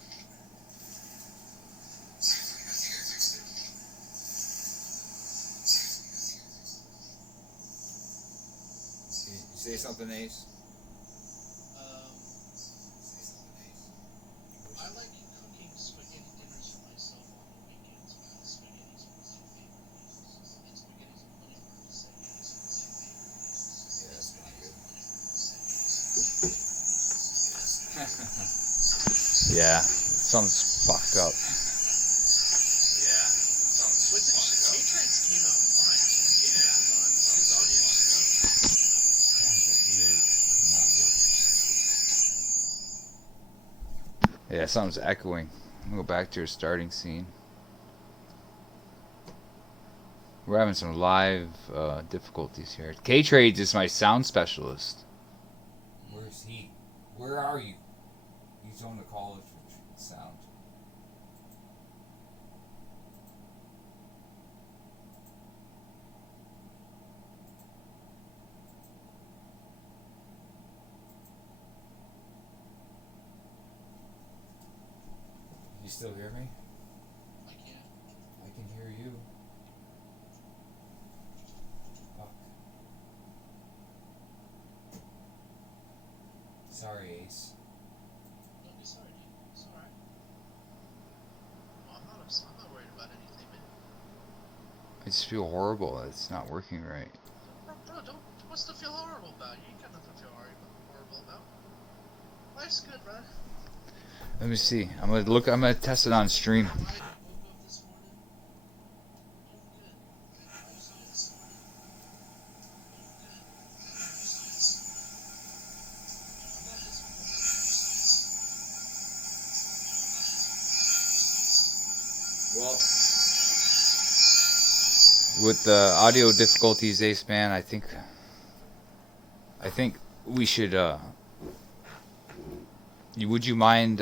You say something, Ace? I like cooking spaghetti dinners for myself on the weekends because spaghetti's one of my favorite meals. And spaghetti's pretty hard to say yes. Yeah, that's pretty good. Yeah, something's fucked up. But K-Trades came out fine, so when K-Trades is on, his audio is great. Yeah, something's echoing. I'm gonna go back to your starting scene. We're having some live difficulties here. K-Trades is my sound specialist. Where's he? Where are you? He's on the call for sound. You still hear me? I can. I can hear you. Fuck. Sorry, Ace. Don't be sorry, dude. It's alright. Well, I'm not worried about anything, man. I just feel horrible that it's not working right. don't. What's to feel horrible about? You ain't got nothing to feel horrible about. Life's good, brother. Let me see. I'm gonna test it on stream. I woke up this morning. Doing good. Well, With the audio difficulties, ACEMAN, I think we should. Would you mind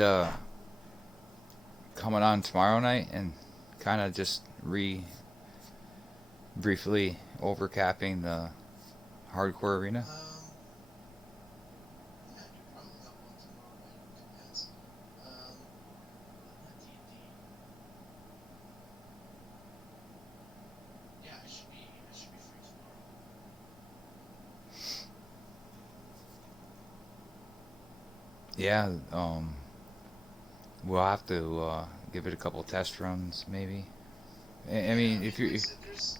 coming on tomorrow night and kind of just briefly overcapping the hardcore arena? Yeah, I could probably hop on tomorrow night. It depends. D&D. Yeah, I should be free tomorrow. Yeah. We'll have to give it a couple test runs, maybe. I mean, if you're. Like I said, there's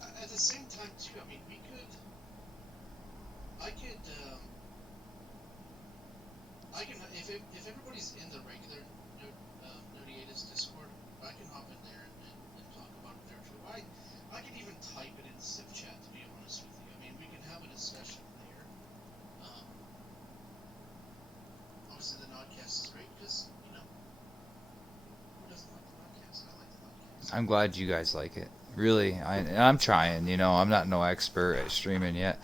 at the same time too. I mean, I can if everybody's in the regular Nerdiatus Discord, I can hop in there and talk about it there too. I can even type it in Civ chat, to be honest with you. I mean, we can have a discussion there. Obviously the NodCast is great because, you know, who doesn't like the NodCast? I like the NodCast. I'm glad you guys like it. Really, I'm trying. I'm not no expert at streaming yet.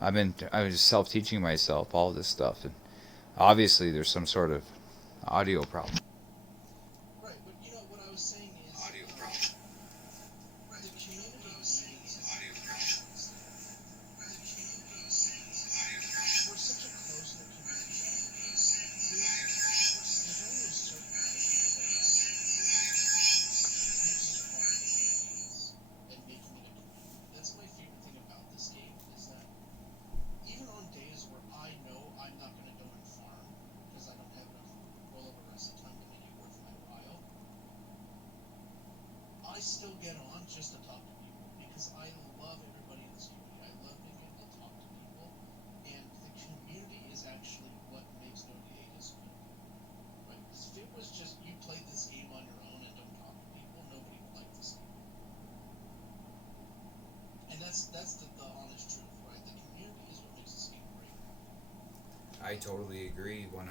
I was self-teaching myself all this stuff, and obviously there's some sort of audio problem. Right, but you know what I was saying is audio problem. the community is we're such a close-knit community. There's only a certain amount of people that are taking part in these and making it a community. That's my favorite thing about this game is that even on days where I know I'm not going to go and farm because I don't have enough rollover rest time to make it worth my while, I still get on just to talk to people because I love everybody in this community. I love being able to talk to people, and the community is actually what makes Nerdiatus good. Right? Because if it was just you played this game on your own and don't talk to people, nobody would like this game. And that's the honest truth, right? The community is what makes this game great. I totally agree 100%.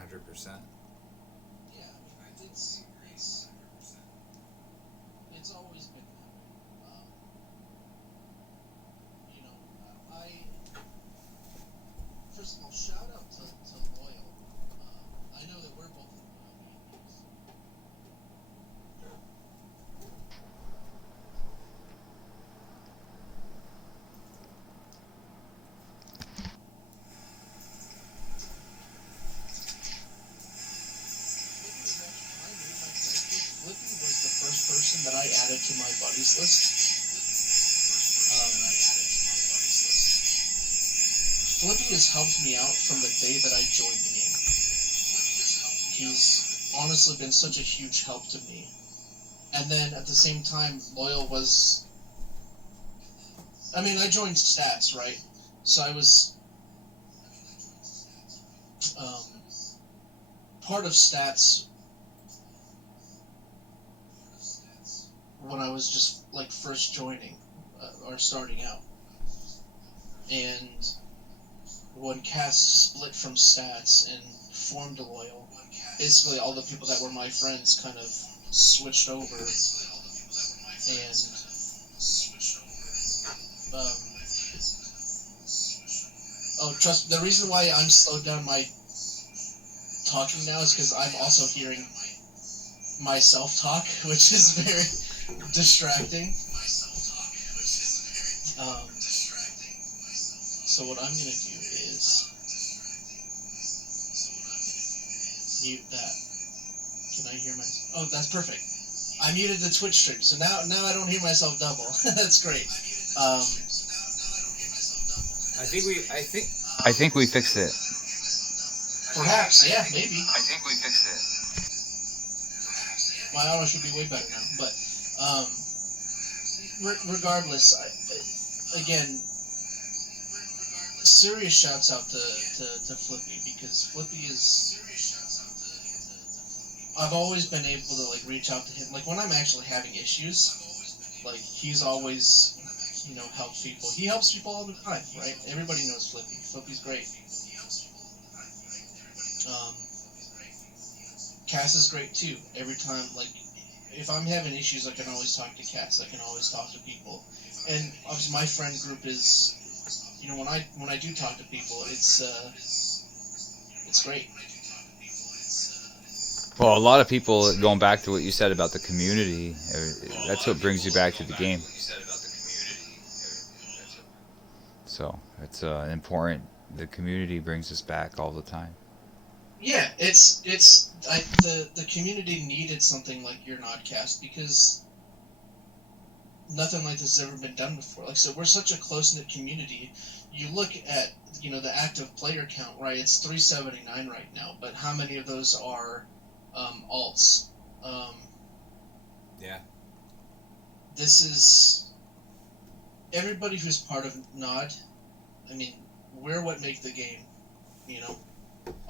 Yeah, I mean, it's always been that way. You know, first of all, shout out to Loyal. I know that we're both in Loyal D&Ds. Flippy was the first person that I added to my buddies list. Flippy has helped me out from the day that I joined the game. He's honestly been such a huge help to me. And then at the same time, Loyal was... I mean, I joined Stats, right? So I was... part of Stats when I was just like first joining or starting out, and when Cast split from Stats and formed Loyal, basically all the people that were my friends kind of switched over, and trust the reason why I'm slowed down my talking now is because I'm also hearing myself talk, which is very distracting. So what I'm gonna do is mute that. Can I hear myself? Oh, that's perfect. I muted the Twitch stream, so now I don't hear myself double. That's great. I think we fixed it. Perhaps, yeah, maybe. I think we fixed it. My audio should be way better now, but regardless, again, serious shouts out to Flippy, because Flippy is. I've always been able to like reach out to him. Like when I'm actually having issues, like he's always, helped people. He helps people all the time, right? Everybody knows Flippy. Flippy's great. Um, Cass is great too. Every time, like, if I'm having issues, I can always talk to Cass. I can always talk to people. And obviously, my friend group is, when I do talk to people, it's great. Well, a lot of people, going back to what you said about the community, that's what brings you back to the game. So it's important. The community brings us back all the time. Yeah, the community needed something like your NodCast, because nothing like this has ever been done before. Like I said, we're such a close knit community. You look at the active player count, right? It's 379 right now, but how many of those are alts? Yeah. This is everybody who's part of Nod. I mean, we're what make the game.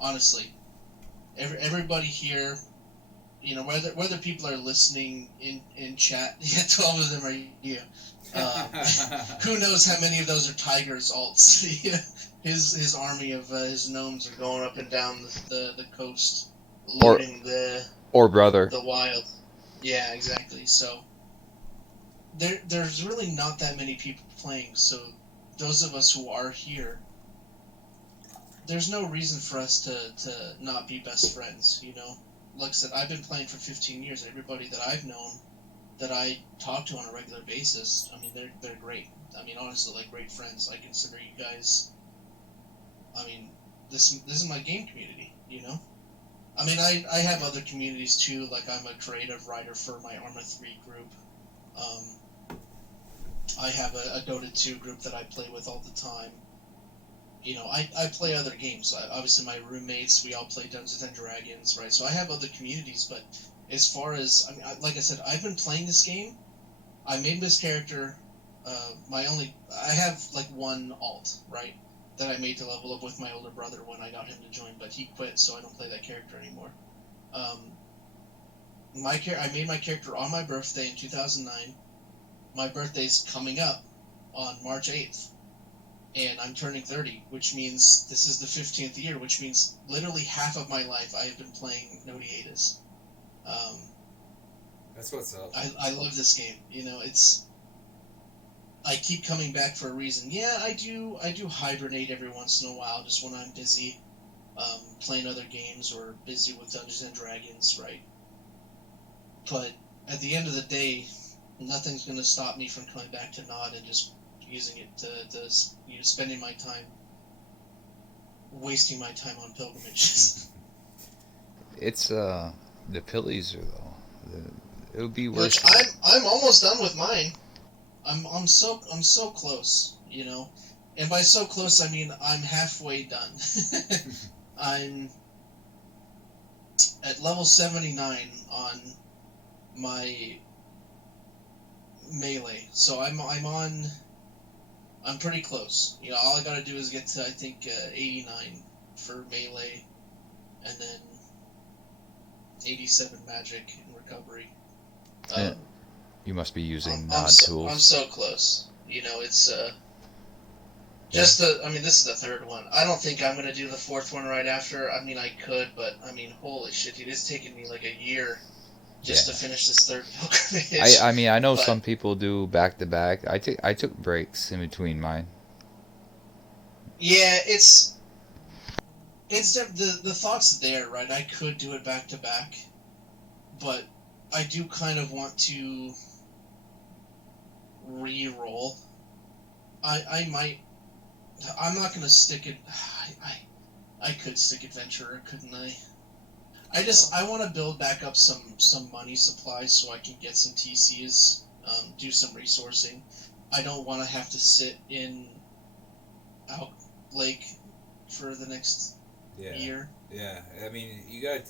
Honestly, everybody here. Whether people are listening in chat, yeah, 12 of them are you. Who knows how many of those are Tiger's alts? His army of his gnomes are going up and down the coast, looting or brother. the wild. Yeah, exactly. So there's really not that many people playing. So those of us who are here, there's no reason for us to not be best friends. Like I said, I've been playing for 15 years. Everybody that I've known, that I talk to on a regular basis, I mean, they're great. I mean, honestly, like great friends. I consider you guys. I mean, this is my game community. I mean, I have other communities too. Like I'm a creative writer for my Arma 3 group. I have a Dota 2 group that I play with all the time. I play other games. Obviously, my roommates, we all play Dungeons and Dragons, right? So I have other communities, but as far as, I mean, like I said, I've been playing this game. I made this character. I have like one alt, right, that I made to level up with my older brother when I got him to join, but he quit, so I don't play that character anymore. I made my character on my birthday in 2009. My birthday's coming up on March 8th. And I'm turning 30, which means this is the 15th year, which means literally half of my life I have been playing Nodiatus. That's what's up. I love this game. I keep coming back for a reason. Yeah, I do hibernate every once in a while, just when I'm busy playing other games or busy with Dungeons and Dragons, right? But at the end of the day, nothing's going to stop me from coming back to Nod and just using it to spending my time, wasting my time on pilgrimages. It's the Pillies are though. It would be worse. Which I'm almost done with mine. I'm so close, and by so close I mean I'm halfway done. I'm at level 79 on my melee, so I'm pretty close. All I gotta do is get to, I think, 89 for melee, and then 87 magic and recovery. You must be using I'm Nod tools. I'm so close. It's I mean, this is the third one. I don't think I'm gonna do the fourth one right after. I mean, I could, but I mean, holy shit, dude, it's taken me like a year just to finish this third pilgrimage. I mean, I know some people do back to back. I took breaks in between mine. Yeah, it's the thought's there, right? I could do it back to back, but I do kind of want to re-roll. I might. I'm not gonna stick it. I could stick Adventurer, couldn't I? I want to build back up some money supplies so I can get some TCs, do some resourcing. I don't want to have to sit in Out Lake for the next year. Yeah, I mean, you gotta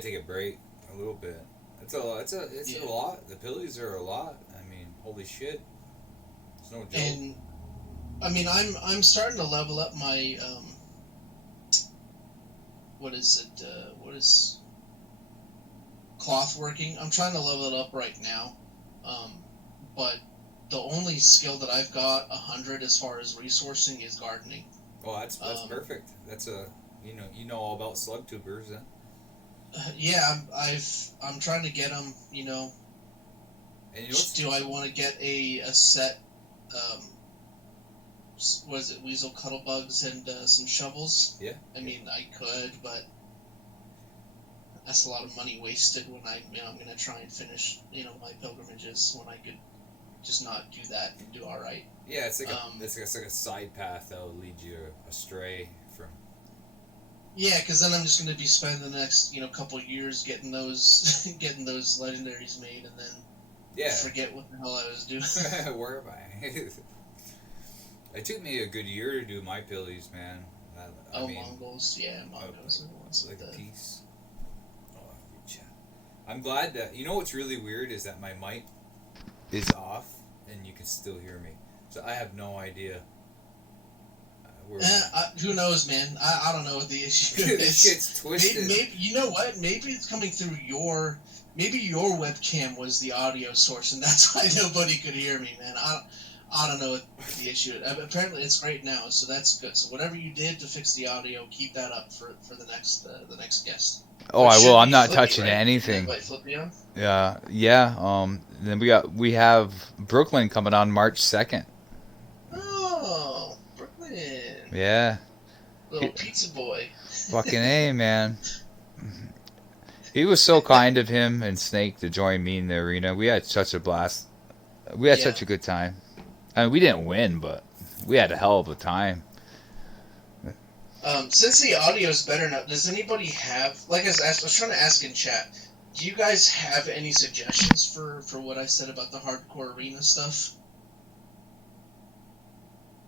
take a break a little bit. It's a lot. The Pillies are a lot. I mean, holy shit. It's no joke. And I mean, I'm starting to level up my what is it? What is cloth working? I'm trying to level it up right now, but the only skill that I've got 100 as far as resourcing is gardening. Oh, that's perfect. That's a you know all about slug tubers, then. Yeah, I'm trying to get them. And you know what's, Do I want to get a set? Um, what is it? Weasel cuddle bugs and some shovels. yeah. I mean, I could, but that's a lot of money wasted when I'm gonna try and finish my pilgrimages when I could just not do that and do all right. Yeah, it's like it's like a side path that will lead you astray from. Yeah, because then I'm just gonna be spending the next couple of years getting those getting those legendaries made, and then forget what the hell I was doing. Where am I? It took me a good year to do my pillies, man. I mean, Mongols, yeah, Mongols are the ones like with a piece. Oh, I'm glad that what's really weird is that my mic is off and you can still hear me. So I have no idea. Who knows, man? I don't know what the issue is. This shit's twisted. Maybe you know what? Maybe it's coming through your. Maybe your webcam was the audio source, and that's why nobody could hear me, man. I don't know what the issue is. Apparently, it's great now, so that's good. So whatever you did to fix the audio, keep that up for the next guest. Oh, I will. I'm not touching anything. Wait, Flippy on? Yeah. Then we have Brooklyn coming on March 2nd. Oh, Brooklyn. Yeah. Little pizza boy. Fucking A, man. He was so kind of him and Snake to join me in the arena. We had such a blast. We had such a good time. I mean, we didn't win, but we had a hell of a time. Since the audio is better now, does anybody have, like I was trying to ask in chat, do you guys have any suggestions for what I said about the hardcore arena stuff?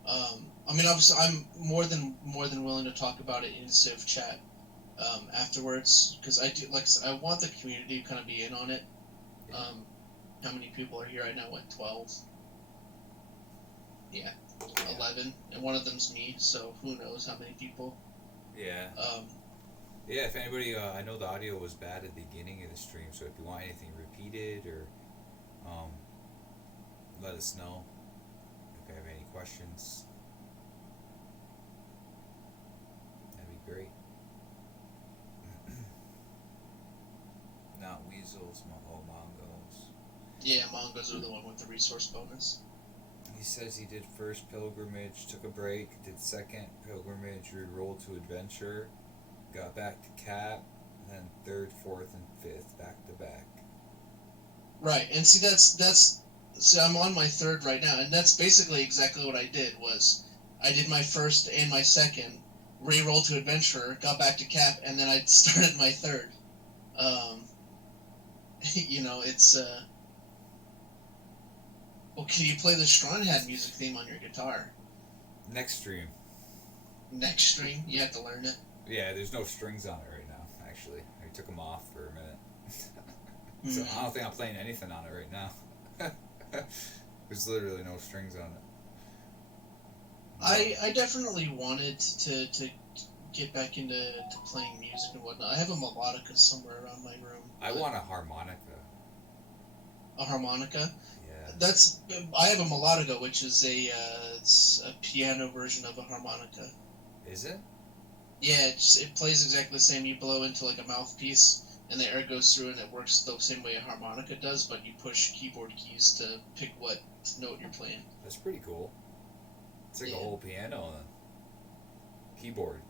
I mean, obviously, I'm more than willing to talk about it in Civ chat afterwards, because I do, like I said, I want the community to kind of be in on it. How many people are here right now? What, 12? Yeah, 11, and one of them's me, so who knows how many people. Yeah. Yeah, if anybody, I know the audio was bad at the beginning of the stream, so if you want anything repeated or let us know if you have any questions. That'd be great. Not weasels, Mongos. Yeah, Mongos are the one with the resource bonus. He says he did first pilgrimage, took a break, did second pilgrimage, re-rolled to adventure, got back to cap, then third, fourth, and fifth back to back. Right, and see so I'm on my third right now, and that's basically exactly what I did. Was I did my first and my second, re-rolled to adventure, got back to cap, and then I started my third. It's Well, can you play the Stronghead music theme on your guitar? Next stream. Next stream? You have to learn it? Yeah, there's no strings on it right now, actually. I took them off for a minute. So I don't think I'm playing anything on it right now. There's literally no strings on it. I definitely wanted to get back into playing music and whatnot. I have a melodica somewhere around my room. I want a harmonica. A harmonica? Yeah. I have a melodica, which is it's a piano version of a harmonica. Is it? Yeah, it plays exactly the same. You blow into like a mouthpiece, and the air goes through, and it works the same way a harmonica does, but you push keyboard keys to pick what note you're playing. That's pretty cool. It's like a whole piano then. Keyboard.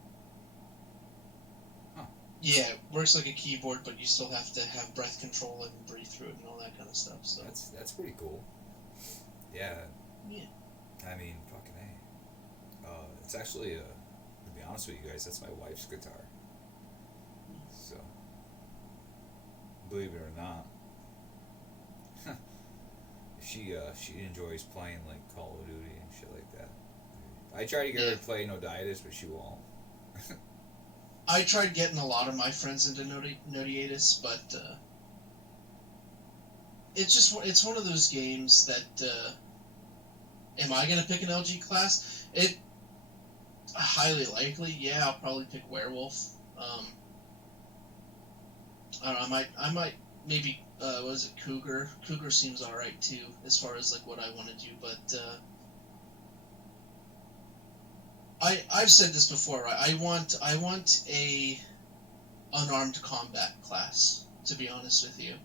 Huh. Yeah, it works like a keyboard, but you still have to have breath control and breathe through it and all that kind of stuff. So that's pretty cool. Yeah. Yeah. I mean, fucking A. It's actually, to be honest with you guys, that's my wife's guitar. So, believe it or not, she enjoys playing like Call of Duty and shit like that. I try to get her to play Nodiatus, but she won't. I tried getting a lot of my friends into Nodiatus, but it's one of those games that Am I gonna pick an LG class? It highly likely. Yeah, I'll probably pick werewolf. I don't know. I might maybe. What is it? Cougar. Cougar seems all right too, as far as like what I want to do. But I've said this before. Right? I want a unarmed combat class. To be honest with you,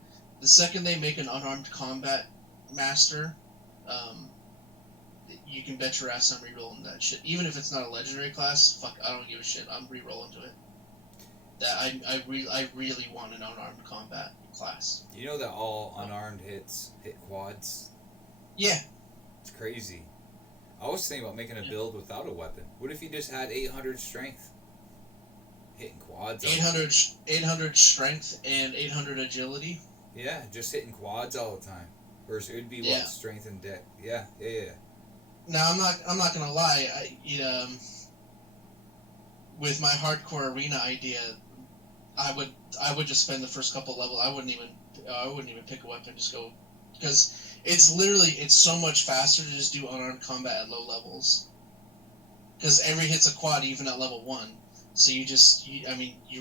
the second they make an unarmed combat master, um, you can bet your ass I'm rerolling that shit. Even if it's not a legendary class, fuck, I don't give a shit. I'm rerolling to it. That I really want an unarmed combat class. You know that all unarmed hits hit quads? Yeah. It's crazy. I was thinking about making a build without a weapon. What if you just had 800 strength? Hitting quads. 800 strength and 800 agility. Yeah, just hitting quads all the time. Whereas it would be what strength and deck. Yeah. Now I'm not gonna lie. With my hardcore arena idea, I would just spend the first couple levels. I wouldn't even pick a weapon. Just go, because it's so much faster to just do unarmed combat at low levels. Because every hit's a quad even at level 1. So you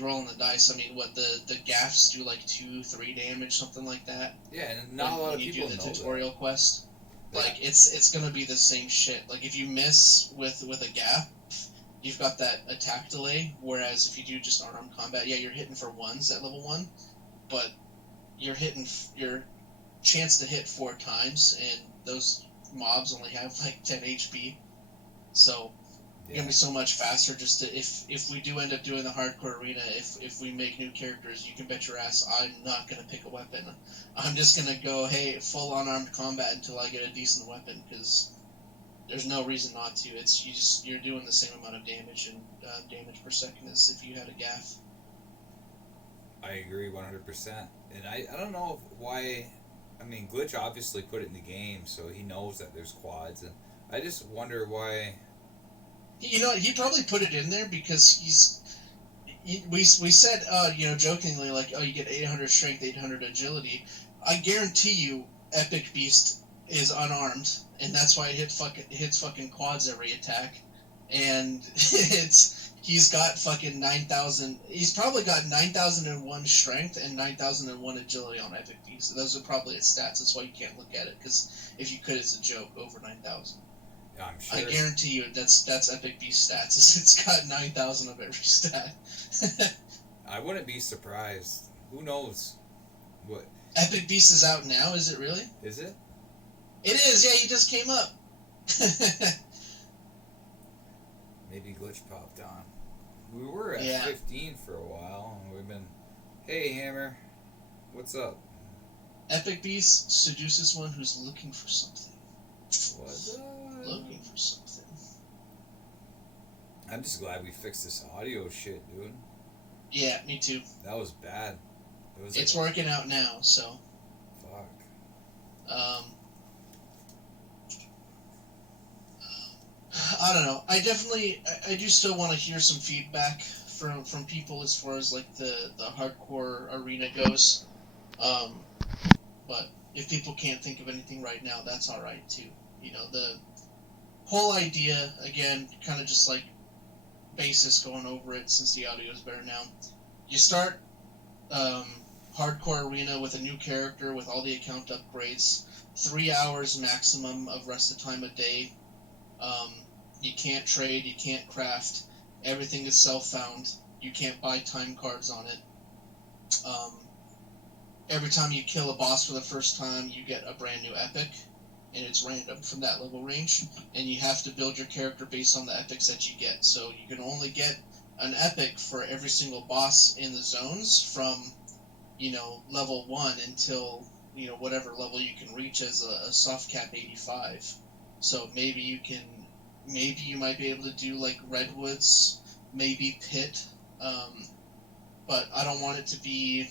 roll on the dice. I mean, what the gaffs do like 2-3 damage, something like that. Yeah, and not a lot of people know do the tutorial quest. Yeah. Like it's gonna be the same shit. Like if you miss with a gaff, you've got that attack delay. Whereas if you do just unarmed combat, yeah, you're hitting for ones at level 1, but your chance to hit 4 times, and those mobs only have like 10 HP. So it's gonna be so much faster. Just to, if we do end up doing the hardcore arena, if we make new characters, you can bet your ass I'm not gonna pick a weapon. I'm just gonna go, hey, full unarmed combat until I get a decent weapon, because there's no reason not to. You're doing the same amount of damage and damage per second as if you had a gaff. I agree 100%. And I don't know why. I mean, Glitch obviously put it in the game, so he knows that there's quads, and I just wonder why. You know, he probably put it in there because we said, jokingly, like, oh, you get 800 strength, 800 agility. I guarantee you, Epic Beast is unarmed, and that's why it hits fucking quads every attack. And he's got fucking 9,000. He's probably got 9,001 strength and 9,001 agility on Epic Beast. Those are probably its stats. That's why you can't look at it, because if you could, it's a joke over 9,000. I'm sure. I guarantee you that's Epic Beast stats. It's got 9,000 of every stat. I wouldn't be surprised. Who knows? What? Epic Beast is out now, is it really? Is it? It is, yeah, he just came up. Maybe Glitch popped on. We were at 15 for a while, and we've been, hey, Hammer, what's up? Epic Beast seduces one who's looking for something. What? Looking for something. I'm just glad we fixed this audio shit, dude. Yeah, me too. That was bad. It's working out now, so. Fuck. I don't know. I do still want to hear some feedback from people as far as like the hardcore arena goes. But if people can't think of anything right now, that's all right too. You know, the whole idea, again, kind of just like basis going over it since the audio is better now. You start hardcore arena with a new character with all the account upgrades, 3 hours maximum of rested time a day. You can't trade, you can't craft, everything is self-found. You can't buy time cards on it. Every time you kill a boss for the first time, you get a brand new epic, and it's random from that level range, and you have to build your character based on the epics that you get. So you can only get an epic for every single boss in the zones from, level 1 until, whatever level you can reach as a soft cap 85. So maybe you might be able to do like Redwoods, maybe Pit, but I don't want it to be.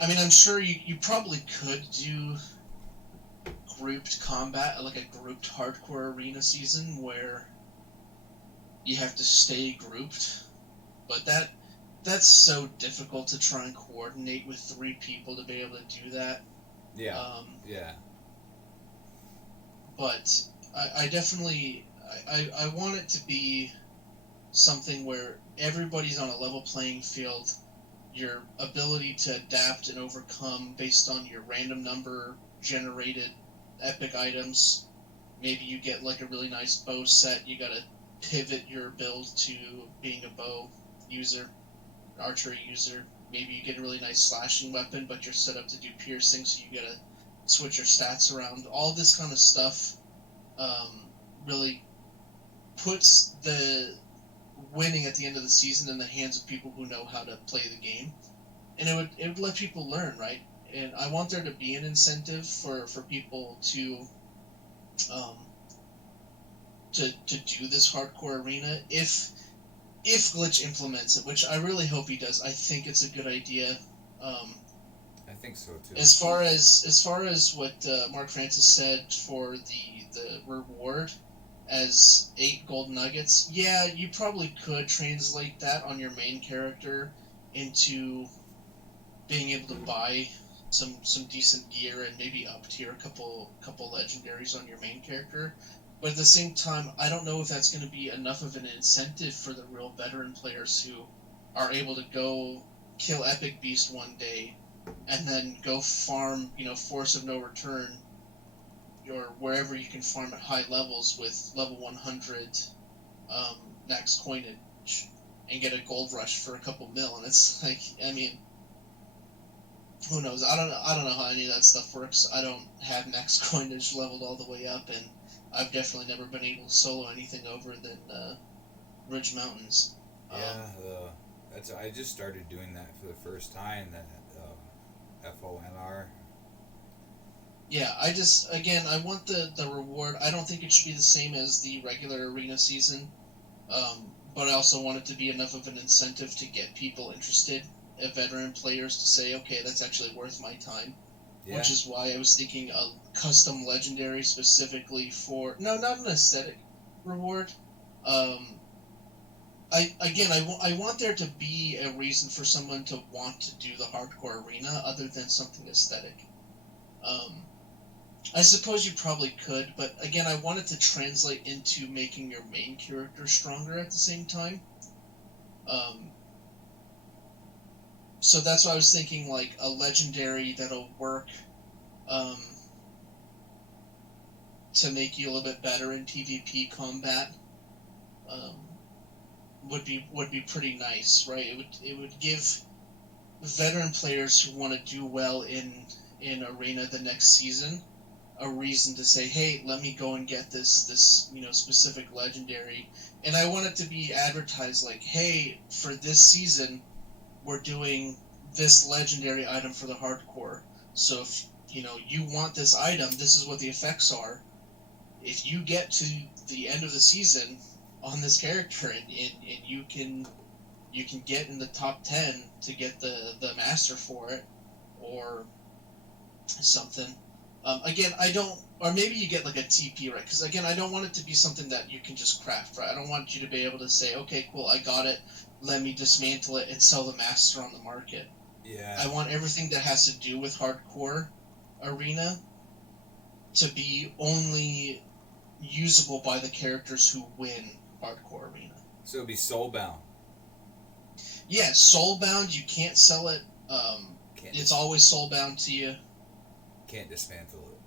I mean, I'm sure you probably could do grouped combat, like a grouped hardcore arena season where you have to stay grouped, but that's so difficult to try and coordinate with 3 people to be able to do that. Yeah. Yeah. but I definitely I want it to be something where everybody's on a level playing field. Your ability to adapt and overcome based on your random number generated epic items. Maybe you get like a really nice bow set. You gotta pivot your build to being a bow user, archery user. Maybe you get a really nice slashing weapon, but you're set up to do piercing, so you gotta switch your stats around. All this kind of stuff really puts the winning at the end of the season in the hands of people who know how to play the game, and it would let people learn, right? And I want there to be an incentive for people um, to do this hardcore arena if Glitch implements it, which I really hope he does. I think it's a good idea. Um, I think so too. as far as what Mark Francis said for the reward as 8 gold nuggets, yeah, you probably could translate that on your main character into being able to buy some decent gear and maybe up tier a couple legendaries on your main character. But at the same time, I don't know if that's going to be enough of an incentive for the real veteran players who are able to go kill Epic Beast one day and then go farm, Force of No Return or wherever you can farm at high levels with level 100 max coinage and get a gold rush for a couple mil. And it's like, I mean, who knows? I don't know how any of that stuff works. I don't have max coinage leveled all the way up, and I've definitely never been able to solo anything over than Ridge Mountains. I just started doing that for the first time. That FONR. Yeah, I want the reward. I don't think it should be the same as the regular arena season, but I also want it to be enough of an incentive to get people interested, veteran players, to say, okay, that's actually worth my time. Yeah. Which is why I was thinking a custom legendary specifically for not an aesthetic reward. I want there to be a reason for someone to want to do the hardcore arena other than something aesthetic. I suppose you probably could, but again, I want it to translate into making your main character stronger at the same time. So that's why I was thinking like a legendary that'll work to make you a little bit better in PvP combat would be pretty nice, right? It would give veteran players who want to do well in arena the next season a reason to say, hey, let me go and get this specific legendary. And I want it to be advertised like, hey, for this season we're doing this legendary item for the hardcore. So if you want this item, this is what the effects are. If you get to the end of the season on this character and you can get in the top 10 to get the master for it or something. Again, I don't, or maybe you get like a TP, right? Because again, I don't want it to be something that you can just craft, right? I don't want you to be able to say, okay, cool, I got it, let me dismantle it and sell the master on the market. Yeah. I want everything that has to do with hardcore arena to be only usable by the characters who win hardcore arena. So it'd be soulbound. Yeah, soulbound, you can't sell it. It's always soulbound to you. Can't dismantle it.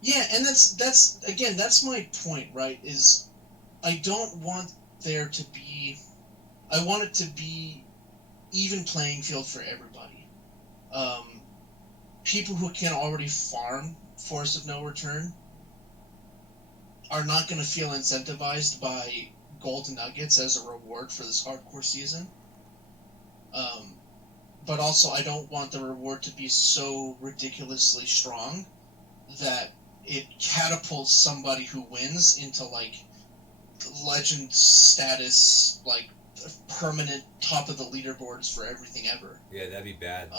Yeah, and that's my point, right? Is I don't want there to be, I want it to be even playing field for everybody. People who can already farm Force of No Return are not going to feel incentivized by gold nuggets as a reward for this hardcore season. But also, I don't want the reward to be so ridiculously strong that it catapults somebody who wins into like legend status, like permanent top of the leaderboards for everything ever. Yeah, that'd be bad.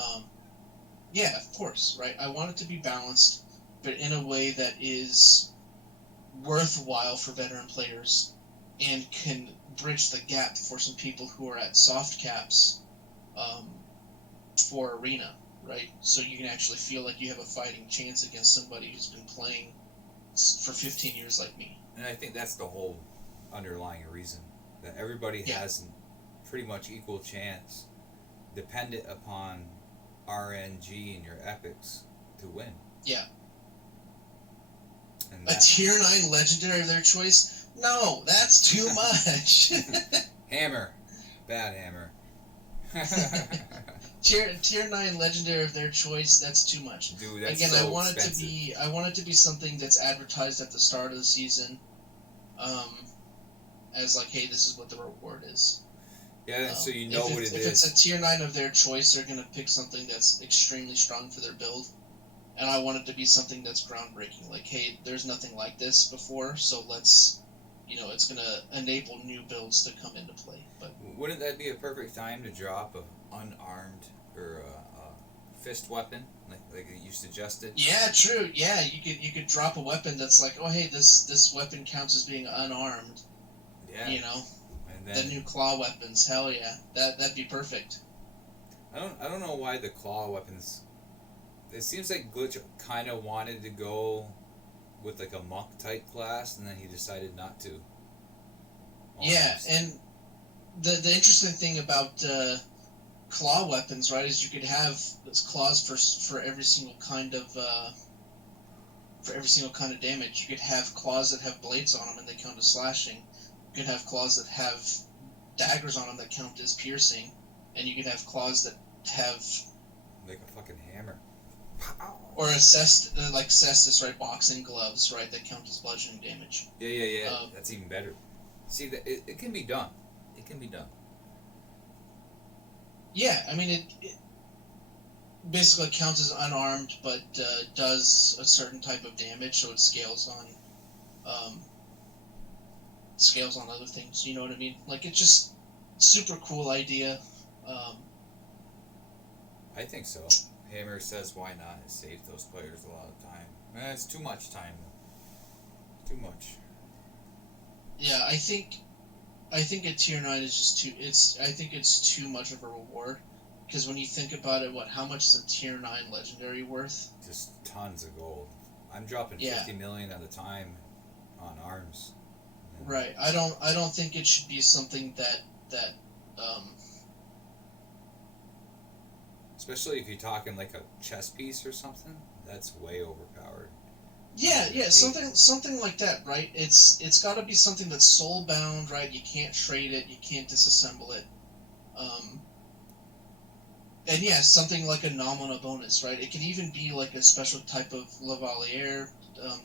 Yeah, of course, right? I want it to be balanced, but in a way that is worthwhile for veteran players and can bridge the gap for some people who are at soft caps for arena. right? So you can actually feel like you have a fighting chance against somebody who's been playing for 15 years like me. And I think that's the whole underlying reason that everybody Yeah. has pretty much equal chance, dependent upon RNG and your epics to win. Yeah. And A that tier 9 legendary of their choice? No, that's too much. hammer, bad hammer. tier 9 legendary of their choice, that's too much. Dude, that's Again, so I want expensive. it to be something that's advertised at the start of the season, as like, hey, this is what the reward is. Yeah, so you know what it if is. it's a tier 9 of their choice, they're gonna pick something that's extremely strong for their build. And I want it to be something that's groundbreaking. Like, hey, there's nothing like this before, so let's, it's going to enable new builds to come into play. But Wouldn't that be a perfect time to drop a unarmed or a fist weapon, like you suggested? yeah, true. Yeah, you could drop a weapon that's like, oh, hey, this weapon counts as being unarmed. Yeah. And The then new claw weapons. Hell yeah, that'd be perfect. I don't know why the claw weapons. It seems like Glitch kind of wanted to go with like a monk type class, and then he decided not to. Yeah, Almost. and the interesting thing about claw weapons, right, is you could have claws for every single kind of damage. You could have claws that have blades on them and they count as slashing. You could have claws that have daggers on them that count as piercing, and you could have claws that have Like a fucking hammer. or Cestus, right, boxing gloves, right, that count as bludgeoning damage. Yeah. That's even better. See, that it can be done. It can be done. Yeah, I mean it basically counts as unarmed, but does a certain type of damage, so it scales on other things. You know what I mean? Like, it's just super cool idea. I think so. Hammer says why not? It saves those players a lot of time. It's too much time. Too much. Yeah, I think a tier 9 is just too. I think it's too much of a reward, because when you think about it, how much is a tier 9 legendary worth? Just tons of gold. I'm dropping 50 million at a time on arms. Right. I don't think it should be something that especially if you're talking like a chess piece or something, that's way overpowered. Yeah, something like that, right? It's got to be something that's soul bound, right? You can't trade it, you can't disassemble it, and yeah, something like a nominal bonus, right? It can even be like a special type of Lavalier.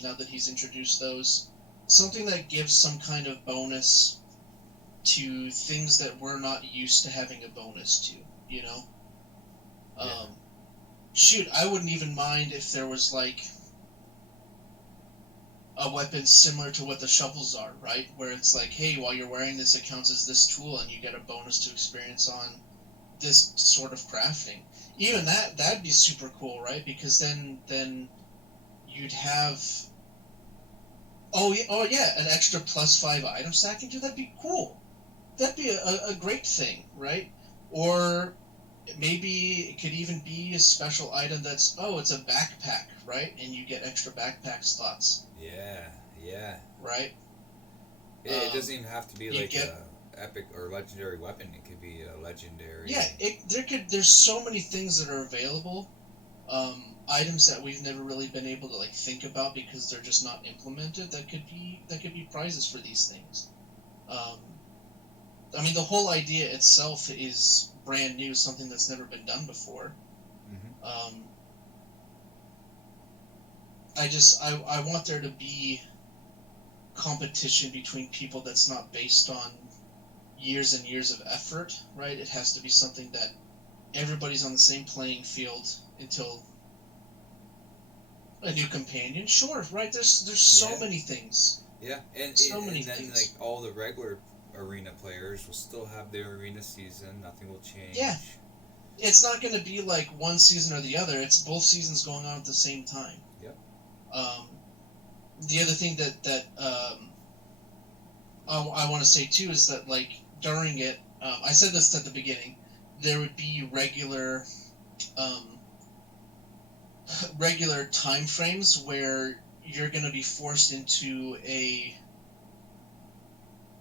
Now that he's introduced those, something that gives some kind of bonus to things that we're not used to having a bonus to, Yeah. Shoot, I wouldn't even mind if there was like a weapon similar to what the shovels are, right? Where it's like, hey, while you're wearing this, it counts as this tool, and you get a bonus to experience on this sort of crafting. Even that'd be super cool, right? Because then you'd have oh yeah, an extra +5 item stacking too. That'd be cool. That'd be a great thing, right? Or maybe it could even be a special item that's it's a backpack, right? And you get extra backpack slots. Yeah. Right? It doesn't even have to be like a epic or legendary weapon. It could be a legendary. Yeah, there's so many things that are available. Items that we've never really been able to like think about because they're just not implemented. That could be prizes for these things. I mean, the whole idea itself is brand new, something that's never been done before. Mm-hmm. I want there to be competition between people that's not based on years and years of effort, right? It has to be something that everybody's on the same playing field until a new companion. Sure, right? There's so many things. Yeah, and many then things. like all the regular arena players will still have their arena season. Nothing will change. Yeah. It's not going to be like one season or the other. It's both seasons going on at the same time. Yep. The other thing that I want to say too is that like during it, I said this at the beginning, there would be regular regular time frames where you're going to be forced into a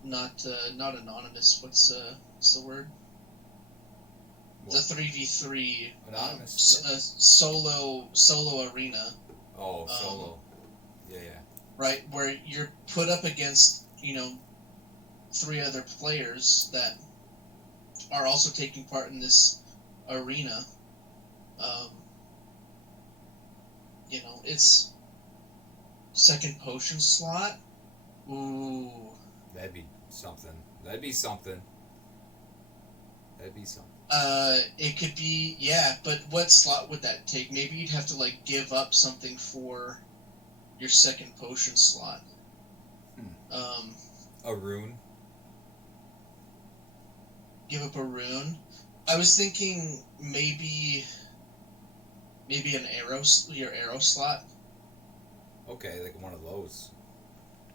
not anonymous. What's the word? What? The 3v3 Anonymous. solo arena, Oh, solo. Yeah. right? Where you're put up against 3 other players that are also taking part in this arena. Um, it's second potion slot. Ooh. That'd be something. That'd be something. It could be, yeah, but what slot would that take? Maybe you'd have to like give up something for your second potion slot. A rune. Give up a rune. I was thinking maybe your arrow slot. Okay, like one of those.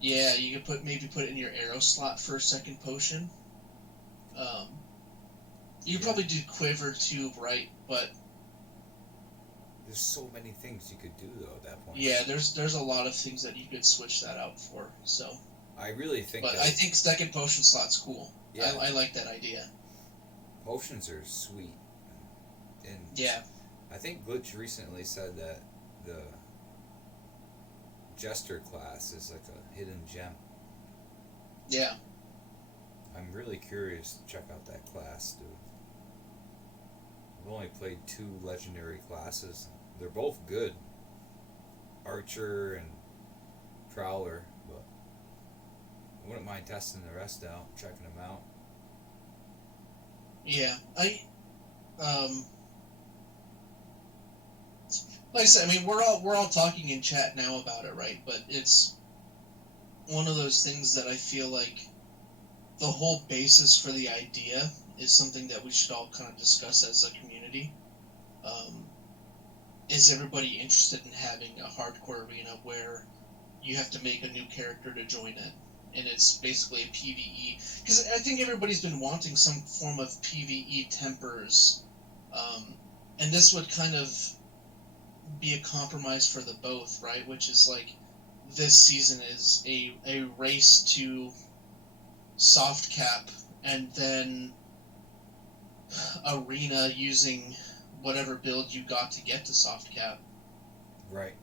Yeah, you could put it in your arrow slot for a second potion. You could probably do quiver too, right? But There's so many things you could do though at that point. yeah, there's a lot of things that you could switch that out for. So, I really think. but I think second potion slot's cool. Yeah. I like that idea. Potions are sweet. And Yeah. I think Glitch recently said that the Jester class is like a hidden gem. Yeah. I'm really curious to check out that class, dude. I've only played 2 legendary classes. They're both good. Archer and Prowler, but I wouldn't mind testing the rest out, checking them out. Yeah. Like I said, I mean we're all talking in chat now about it, right? But it's one of those things that I feel like the whole basis for the idea is something that we should all kind of discuss as a community. Is everybody interested in having a hardcore arena where you have to make a new character to join it? And it's basically a PvE. Because I think everybody's been wanting some form of PvE tempers. And this would kind of be a compromise for the both, right? Which is like, this season is a race to soft cap and then arena using whatever build you got to get to soft cap. Right.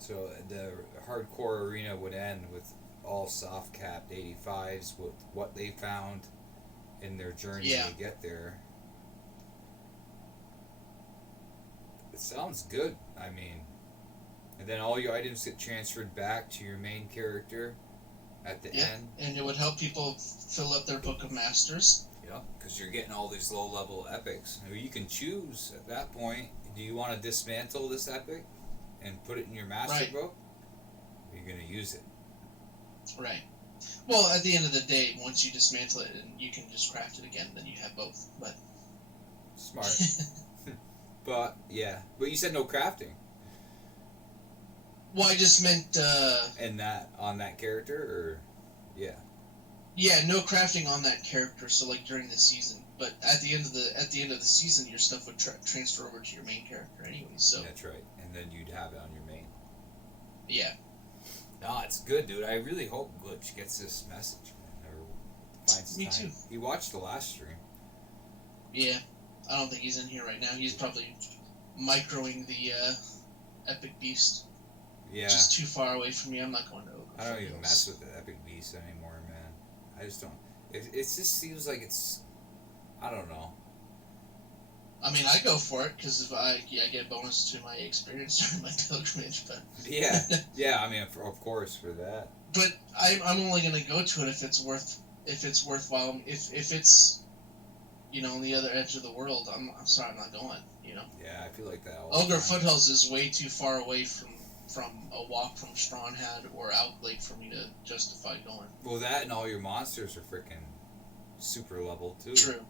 So the hardcore arena would end with all soft capped 85s with what they found in their journey to get there. It sounds good. I mean, and then all your items get transferred back to your main character at the end. And it would help people fill up their Book of Masters. Yeah, because you're getting all these low-level epics. You can choose at that point, do you want to dismantle this epic and put it in your master book? Or are you going to use it? Right. Well, at the end of the day, once you dismantle it and you can just craft it again, then you have both. But smart. But, yeah. But you said no crafting. Well, I just meant... And that, on that character, or... Yeah. Yeah, no crafting on that character, so like during the season. But at the end of the season, your stuff would transfer over to your main character anyway. So that's right, and then you'd have it on your main. Yeah. No, it's good, dude. I really hope Glitch gets this message, man, or finds Me time. too. He watched the last stream. Yeah, I don't think he's in here right now. He's probably microing the Epic Beast. Yeah. Just too far away from me. I'm not going to. I don't even mess with the Epic Beast anymore, man. I just don't. It just seems like it's. I don't know. I mean, I go for it because I get bonus to my experience during my pilgrimage, but yeah. I mean, of course for that. But I'm only gonna go to it if it's worthwhile. If it's on the other edge of the world, I'm sorry, I'm not going. Yeah, I feel like that. Ogre Foothills is way too far away from a walk from Stronghead or Outblade for me to justify going. Well, that and all your monsters are freaking super level too. True.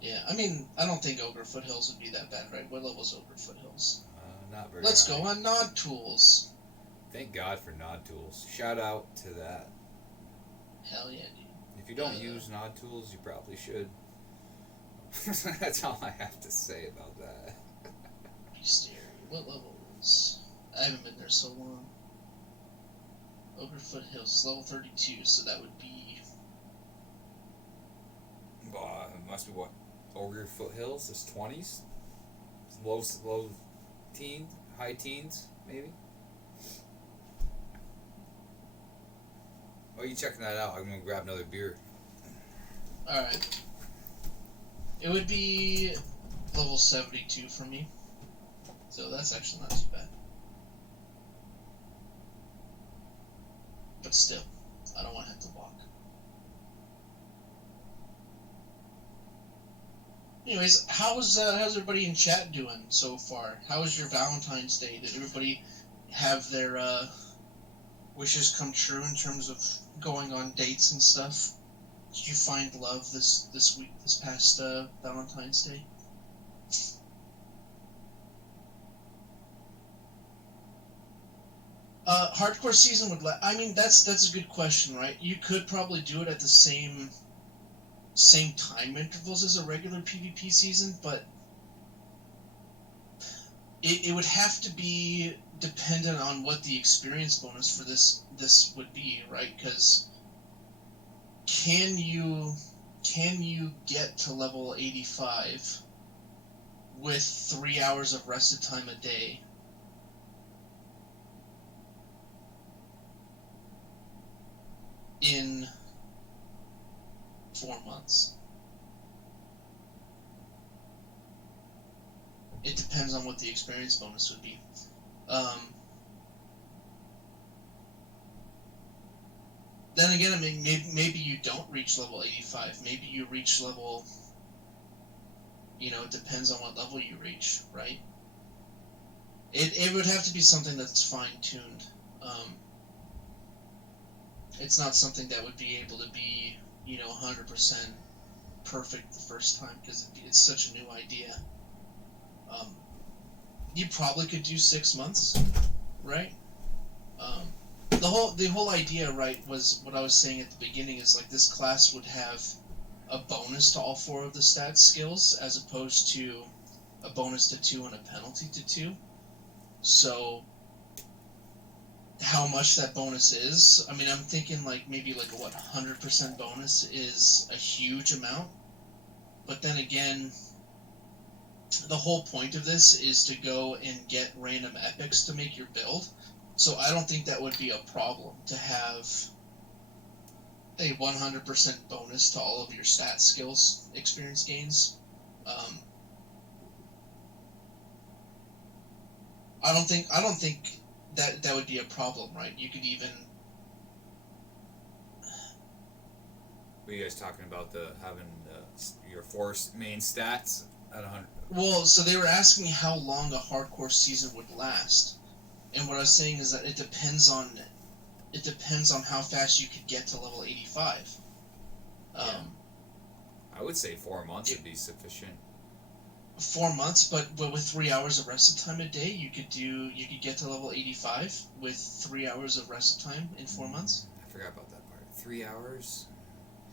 Yeah, I mean, I don't think Ogre Foothills would be that bad, right? What level's Ogre Foothills? Not very Let's high. go on Nod Tools. Thank God for Nod Tools. Shout out to that. Hell yeah, dude. If you don't use Nod Tools, you probably should. That's all I have to say about that. Bestiary. What level is? I haven't been there so long. Ogre Foothills is level 32, so that would be. It must be what? Ogre Foothills is 20s? Low teens? High teens, maybe? Oh, you checking that out? I'm gonna grab another beer. Alright. It would be level 72 for me. So that's actually not too bad. But still, I don't want to have to walk. Anyways, how's everybody in chat doing so far? How was your Valentine's Day? Did everybody have their wishes come true in terms of going on dates and stuff? Did you find love this week, this past Valentine's Day? Hardcore season would I mean, that's a good question, right? You could probably do it at the same time intervals as a regular PvP season, but it would have to be dependent on what the experience bonus for this would be, right? Because can you get to level 85 with 3 hours of rested time a day? In 4 months. It depends on what the experience bonus would be. Then again, I mean, maybe you don't reach level 85. Maybe you reach level. It depends on what level you reach, right? It would have to be something that's fine-tuned. It's not something that would be able to be, 100% perfect the first time, because it's such a new idea. You probably could do 6 months, right? The whole idea, right, was what I was saying at the beginning, is like this class would have a bonus to all 4 of the stat skills, as opposed to a bonus to 2 and a penalty to 2. So how much that bonus is, I mean, I'm thinking like maybe like a 100% bonus is a huge amount. But then again, the whole point of this is to go and get random epics to make your build. So I don't think that would be a problem to have a 100% bonus to all of your stat skills experience gains. I don't think that would be a problem, right? You could even. Were you guys talking about having your 4 main stats at 100? Well, so they were asking me how long a hardcore season would last, and what I was saying is that it depends on how fast you could get to level 85. I would say 4 months would be sufficient. 4 months, but with 3 hours of rested time a day, you could get to level 85 with 3 hours of rested time in 4 months. I forgot about that part. 3 hours?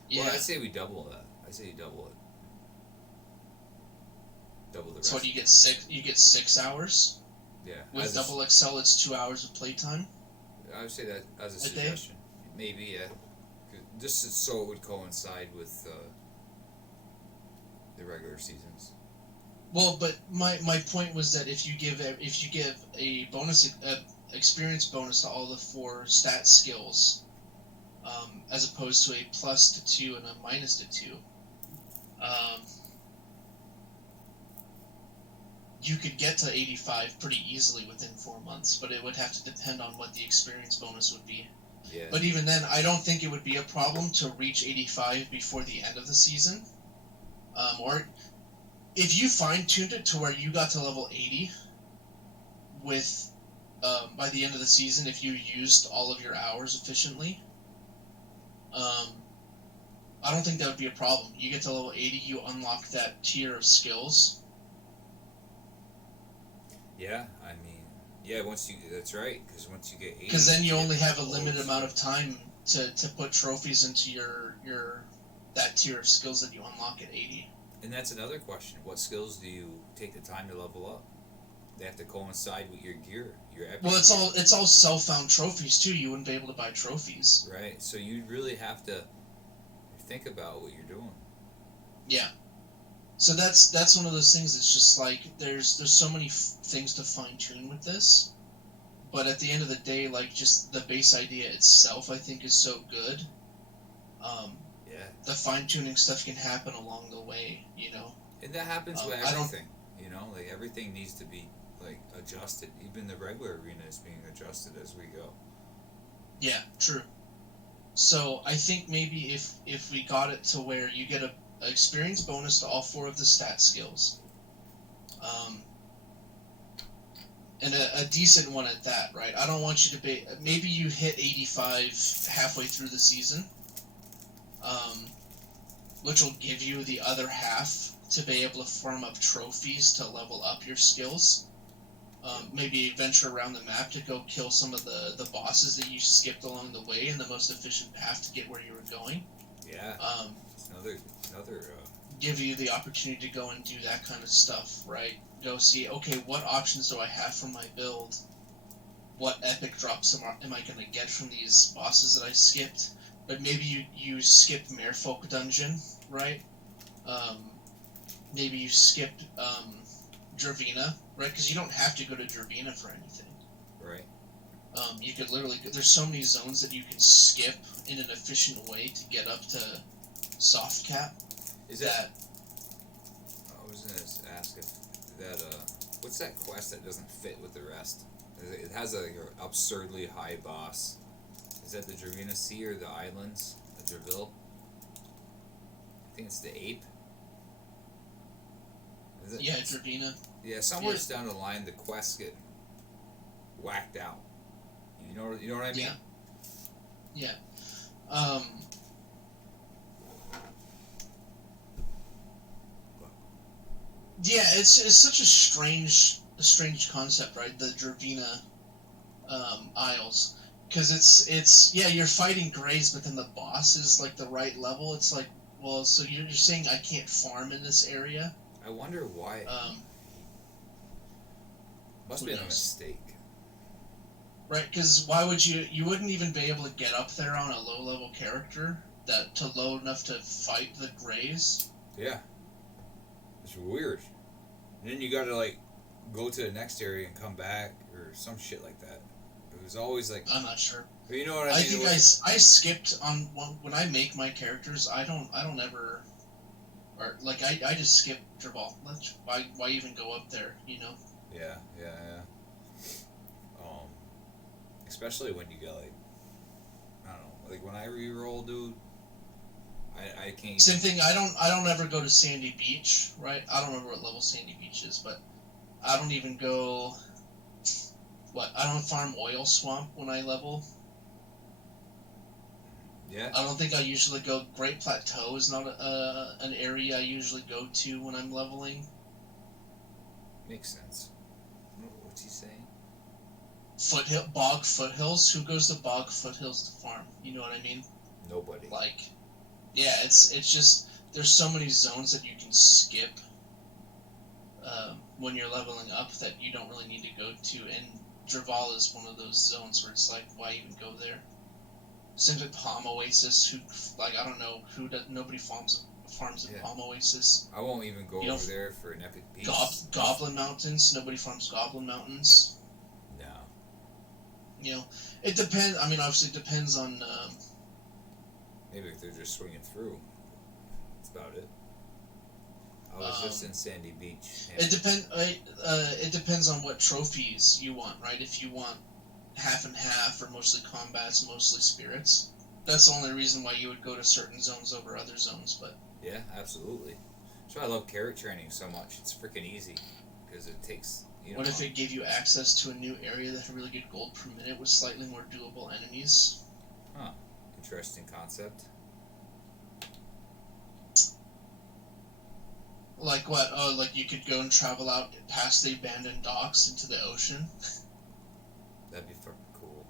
Yeah. Well, I'd say we double that. I'd say you double it. Double the rest. So what, you get 6 hours? Yeah. With double Excel, it's 2 hours of playtime? I would say that as a suggestion. Maybe, yeah. Just so it would coincide with the regular seasons. Well, but my point was that if you give a bonus experience bonus to all the 4 stat skills, as opposed to a plus to 2 and a minus to 2, you could get to 85 pretty easily within 4 months, but it would have to depend on what the experience bonus would be. Yeah. But even then, I don't think it would be a problem to reach 85 before the end of the season. Or if you fine-tuned it to where you got to level 80 with by the end of the season, if you used all of your hours efficiently, I don't think that would be a problem. You get to level 80, you unlock that tier of skills. Yeah, I mean, that's right, because once you get 80... Because then you only have a limited amount of time to put trophies into your that tier of skills that you unlock at 80. And that's another question. What skills do you take the time to level up? They have to coincide with your gear, your epic. Well, gear. it's all self-found trophies too. You wouldn't be able to buy trophies. Right. So you really have to think about what you're doing. Yeah. So that's one of those things. It's just like there's so many things to fine tune with this, but at the end of the day, like just the base idea itself, I think is so good. Yeah. The fine tuning stuff can happen along the way, you know. And that happens with I don't. everything. You know, like everything needs to be like adjusted. Even the regular arena is being adjusted as we go. Yeah, true. So I think maybe if we got it to where you get a experience bonus to all 4 of the stat skills, um, and a decent one at that, right? I don't want you to be. Maybe you hit 85 halfway through the season, um, which will give you the other half to be able to farm up trophies to level up your skills. Maybe venture around the map to go kill some of the bosses that you skipped along the way in the most efficient path to get where you were going. Yeah. It's another. Give you the opportunity to go and do that kind of stuff, right? Go see, okay, what options do I have for my build? What epic drops am I going to get from these bosses that I skipped? But maybe you skipped Merfolk Dungeon, right? Maybe you skipped Dravina, right? Because you don't have to go to Dravina for anything. Right. You could literally... There's so many zones that you can skip in an efficient way to get up to soft cap. Is that? I was gonna ask if that. What's that quest that doesn't fit with the rest? It has an absurdly high boss. Is that the Dravina Sea or the islands? The Draville? I think it's the ape. Is it? Yeah, Dravina. Yeah, somewhere down the line, the quests get whacked out. You know what I mean? Yeah. Yeah, it's such a strange concept, right? The Dravina Isles, because it's you're fighting Greys, but then the boss is like the right level. It's like, well, so you're saying I can't farm in this area? I wonder why. Must be a mistake. Right, because why would you wouldn't even be able to get up there on a low level character to low enough to fight the Greys? Yeah. It's weird. And then you gotta like go to the next area and come back or some shit like that. It was always like I'm not sure. You know what I mean? I think I skipped on when I make my characters. I don't ever, or like I just skip Draval. Why even go up there? You know? Yeah. Especially when you get like I don't know, like when I re-roll, dude. I can't. Same thing. I don't ever go to Sandy Beach, right? I don't remember what level Sandy Beach is, but I don't even go. I don't farm Oil Swamp when I level. Yeah. I don't think I usually go. Great Plateau is not an area I usually go to when I'm leveling. Makes sense. What's he saying? Bog Foothills. Who goes to Bog Foothills to farm? You know what I mean? Nobody. Like, yeah, it's just there's so many zones that you can skip when you're leveling up that you don't really need to go to, and Draval is one of those zones where it's like, why even go there? Same with Palm Oasis. I don't know nobody farms in Palm Oasis. I won't even go over there for an epic beast. Goblin Mountains. Nobody farms Goblin Mountains. No. You know, it depends. I mean, obviously, it depends on. Maybe if they're just swinging through. That's about it. I was just in Sandy Beach. It depends on what trophies you want, right? If you want half and half, or mostly combats, mostly spirits, that's the only reason why you would go to certain zones over other zones. But yeah, absolutely. That's why I love carrot training so much. It's freaking easy because it takes. What if it gave you access to a new area that had really good gold per minute with slightly more doable enemies? Huh. Interesting concept. Like what? Oh, like you could go and travel out past the abandoned docks into the ocean? That'd be fucking cool.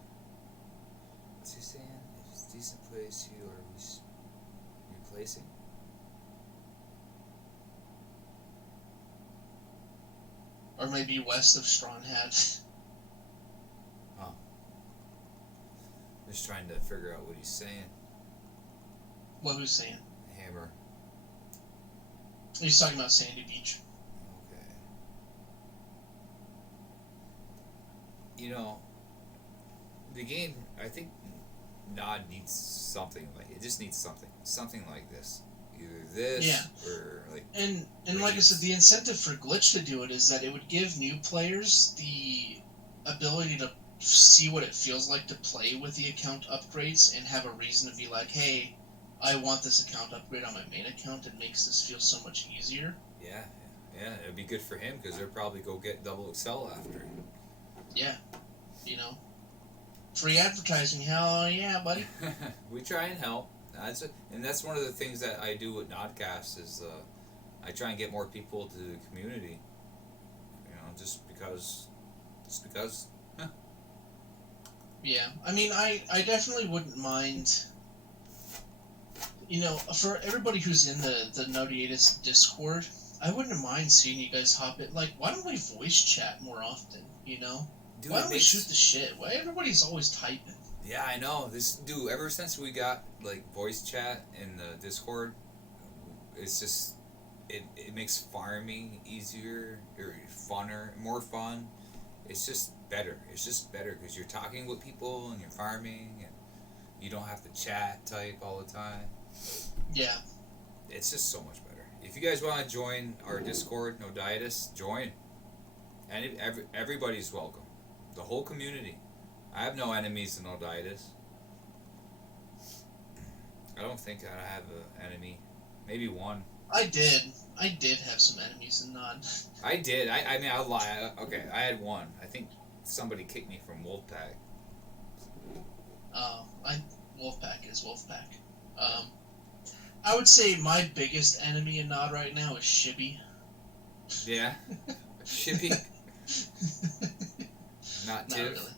What's he saying? It's a decent place you are replacing? or maybe west of Strawnhat. Oh. Just trying to figure out what he's saying. What who's saying? Hammer. He's talking about Sandy Beach. Okay. You know, the game, I think Nod needs something like it just needs something like this. Either this or like. And like I said, the incentive for Glitch to do it is that it would give new players the ability to see what it feels like to play with the account upgrades and have a reason to be like, hey, I want this account upgrade on my main account. It makes this feel so much easier. Yeah, it'd be good for him because they'll probably go get double Excel after. Yeah, you know, free advertising. Hell yeah, buddy. We try and help. That's one of the things that I do with NodCast is I try and get more people to the community. You know, just because. Yeah, I mean, I definitely wouldn't mind. You know, for everybody who's in the Nodiatus Discord, I wouldn't mind seeing you guys hop in. Like, why don't we voice chat more often? You know, Dude, why don't we shoot the shit? Why everybody's always typing? Yeah, I know. Ever since we got like voice chat in the Discord, it's just it makes farming easier or funner, more fun. It's just better. It's just better because you're talking with people and you're farming and you don't have to chat type all the time. Yeah. It's just so much better. If you guys want to join our Discord, Nodiatus, join. And everybody's welcome. The whole community. I have no enemies in Nodiatus. I don't think I have an enemy. Maybe one. I did have some enemies in Nod. I did. I mean, I'll lie. Okay, I had one. I think somebody kicked me from Wolfpack. Wolfpack is Wolfpack. I would say my biggest enemy in Nod right now is Shibby. Yeah? Shibby? Not Tiff? Really.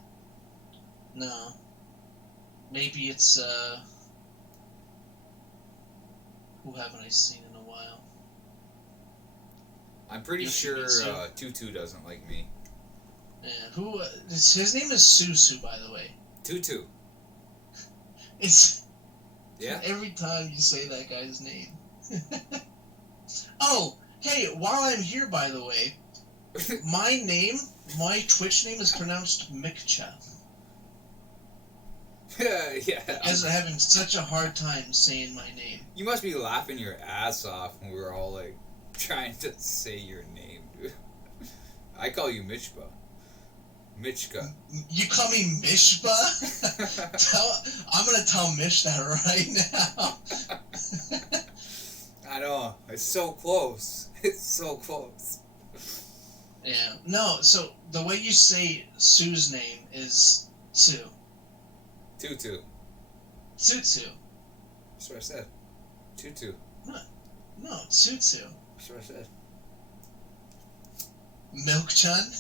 No. Maybe it's, who haven't I seen in a while? I'm pretty sure Yoshimitsu. Tutu doesn't like me. Yeah, his name is Susu, by the way. Tutu. It's... Yeah? Every time you say that guy's name. Oh, hey, while I'm here, by the way, my Twitch name is pronounced Mikcha. Yeah. Because I'm having such a hard time saying my name. You must be laughing your ass off when we were all like trying to say your name, dude. I call you Michba. Michka. You call me Mishba? I'm gonna tell Mish that right now. I know. It's so close. It's so close. Yeah. No, so the way you say Sue's name is Sue. Tutu. Tutu. That's what I said. Tutu. No, Tutu. That's what I said. Milk-chan?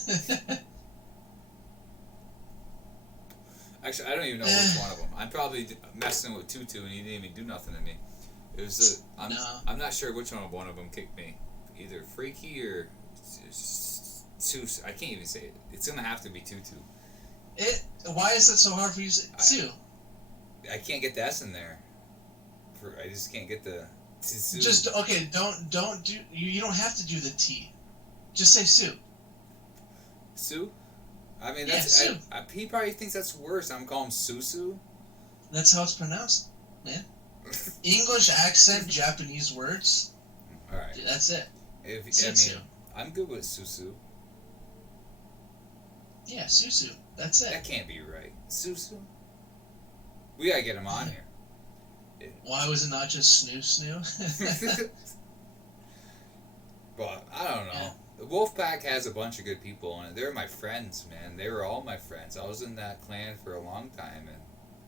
Actually, I don't even know which one of them. I'm probably messing with Tutu and he didn't even do nothing to me. It was I'm not sure which one of them kicked me. Either Freaky or Sus. I can't even say it. It's gonna have to be Tutu. Why is it so hard for you to say Sue? I can't get the S in there. I just can't get the Sue. Just okay. Don't do. You don't have to do the T. Just say Sue. Sue. I mean, that's Sue. He probably thinks that's worse. I'm calling him Susu. That's how it's pronounced, man. English accent, Japanese words. All right. That's it. Susu. I'm good with Susu. Yeah, Susu. That's it. That can't be right. Susu. We gotta get him on here. Why was it not just Snoo? But I don't know. Yeah. The Wolfpack has a bunch of good people on it. They're my friends, man. They were all my friends. I was in that clan for a long time, and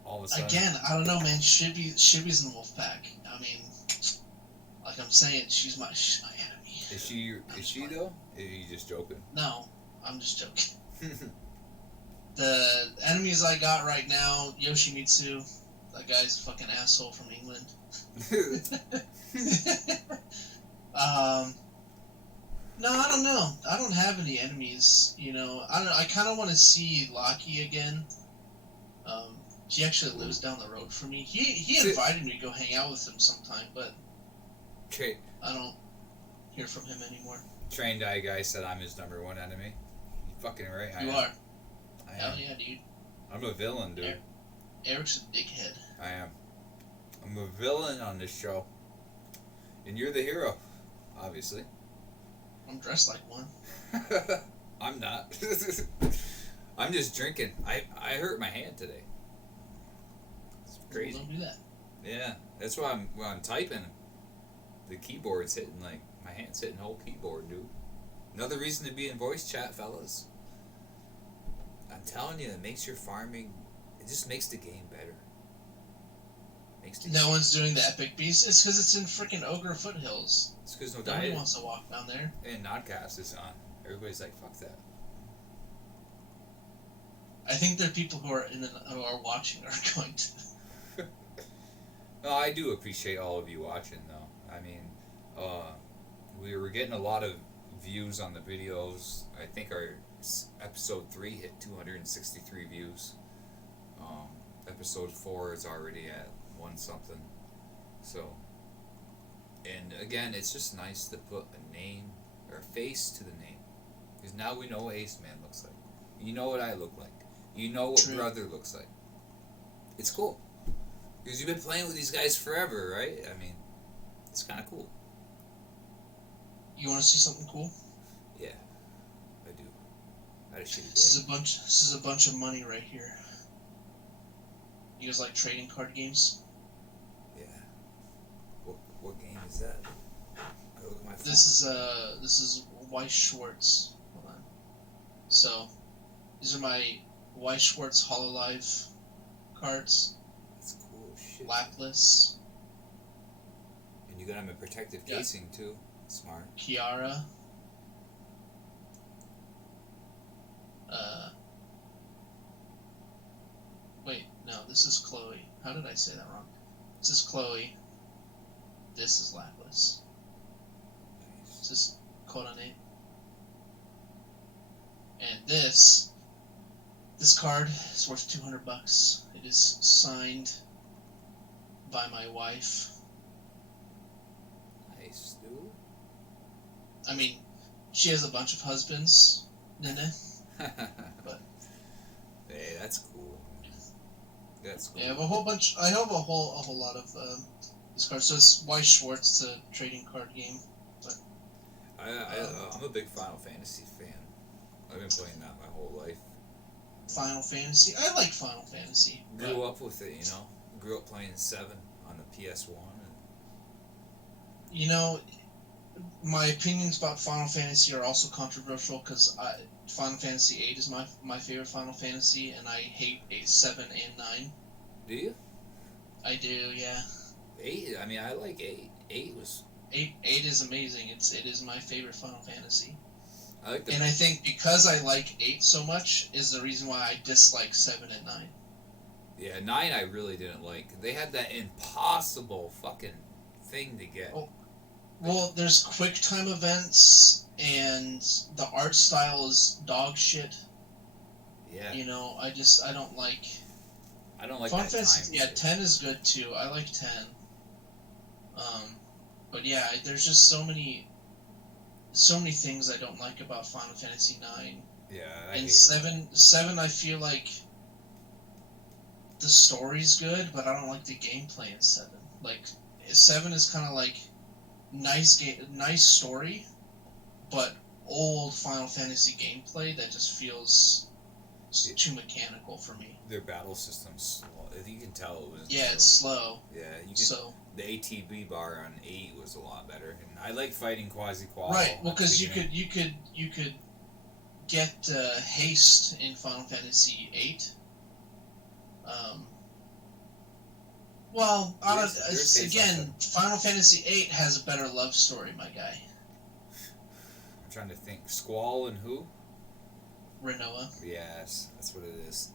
all of a sudden... Again, I don't know, man. Shibby's in the Wolfpack. I mean, like I'm saying, she's my enemy. Is she though? Or are you just joking? No, I'm just joking. The enemies I got right now, Yoshimitsu. That guy's a fucking asshole from England. No, I don't know. I don't have any enemies. You know, I don't. I kind of want to see Lockie again. He actually lives down the road from me. He invited me to go hang out with him sometime, but I don't hear from him anymore. Trained eye guy said I'm his number one enemy. You fucking right. You are. I Hell am. yeah, dude. I'm a villain, dude. Eric's a big head. I am. I'm a villain on this show. And you're the hero, obviously. I'm dressed like one. I'm not. I'm just drinking. I hurt my hand today. It's crazy. Don't do that. Yeah, that's why when I'm typing, the keyboard's hitting, like, my hand's hitting the whole keyboard, dude. Another reason to be in voice chat, fellas. I'm telling you, it makes your farming, it just makes the game better. No one's doing the epic beast. It's because it's in freaking Ogre Foothills. It's because Nobody wants to walk down there. And NodCast is on. Everybody's like, fuck that. I think there are people who are watching are going to. No, I do appreciate all of you watching, though. I mean, we were getting a lot of views on the videos. I think our episode 3 hit 263 views. Episode 4 is already at 1 something. So, and again, it's just nice to put a name or a face to the name. Because now we know what ACEMAN looks like. You know what I look like. You know what True. Brother looks like. It's cool. Because you've been playing with these guys forever, right? I mean, it's kind of cool. You want to see something cool? Yeah, I do. I had a shitty day. This is a bunch of money right here. You guys like trading card games? Yeah. What game is that? I look at my phone. This is Weiss Schwartz. Hold on. So, these are my Weiss Schwartz Hololive cards. That's cool shit. Lapless, And you got them in protective casing too. Smart. Kiara. Wait, no, this is Chloe. How did I say that wrong? This is Chloe. This is Lapis. Nice. This is Kodane. And this card is worth $200. It is signed by my wife. Nice, dude. I mean, she has a bunch of husbands, Nene. But hey, that's cool. That's cool. yeah, I have a whole bunch. I have a whole lot of these cards. So it's Weiss Schwartz. It's a trading card game. But I'm a big Final Fantasy fan. I've been playing that my whole life. Final Fantasy. I like Final Fantasy. Grew up with it, you know. Grew up playing 7 on the PS1. You know, my opinions about Final Fantasy are also controversial because Final Fantasy 8 is my favorite Final Fantasy, and I hate 7 and 9. Do you? I do, yeah. 8? I mean, I like 8. 8 was... 8 is amazing. It is my favorite Final Fantasy. I like And I think because I like 8 so much is the reason why I dislike 7 and 9. Yeah, 9 I really didn't like. They had that impossible fucking thing to get. Oh. Well, there's quick time events, and the art style is dog shit. Yeah. You know, I don't like... I don't like Final that Fantasy, time yeah, shit. 10 is good too. I like 10. But yeah, there's just so many things I don't like about Final Fantasy 9. Yeah, And 7, I feel like the story's good, but I don't like the gameplay in 7. Like, 7 is kind of like nice story, but old Final Fantasy gameplay that just feels too mechanical for me. Their battle system's slow. You can tell it was... Yeah, it's slow. Yeah, you can... So... The ATB bar on 8 was a lot better, and I like fighting Quasi-Qual. Right, well, because you could get haste in Final Fantasy 8. Well, again, Final Fantasy 8 has a better love story, my guy. I'm trying to think. Squall and who? Renoa. Yes, that's what it is.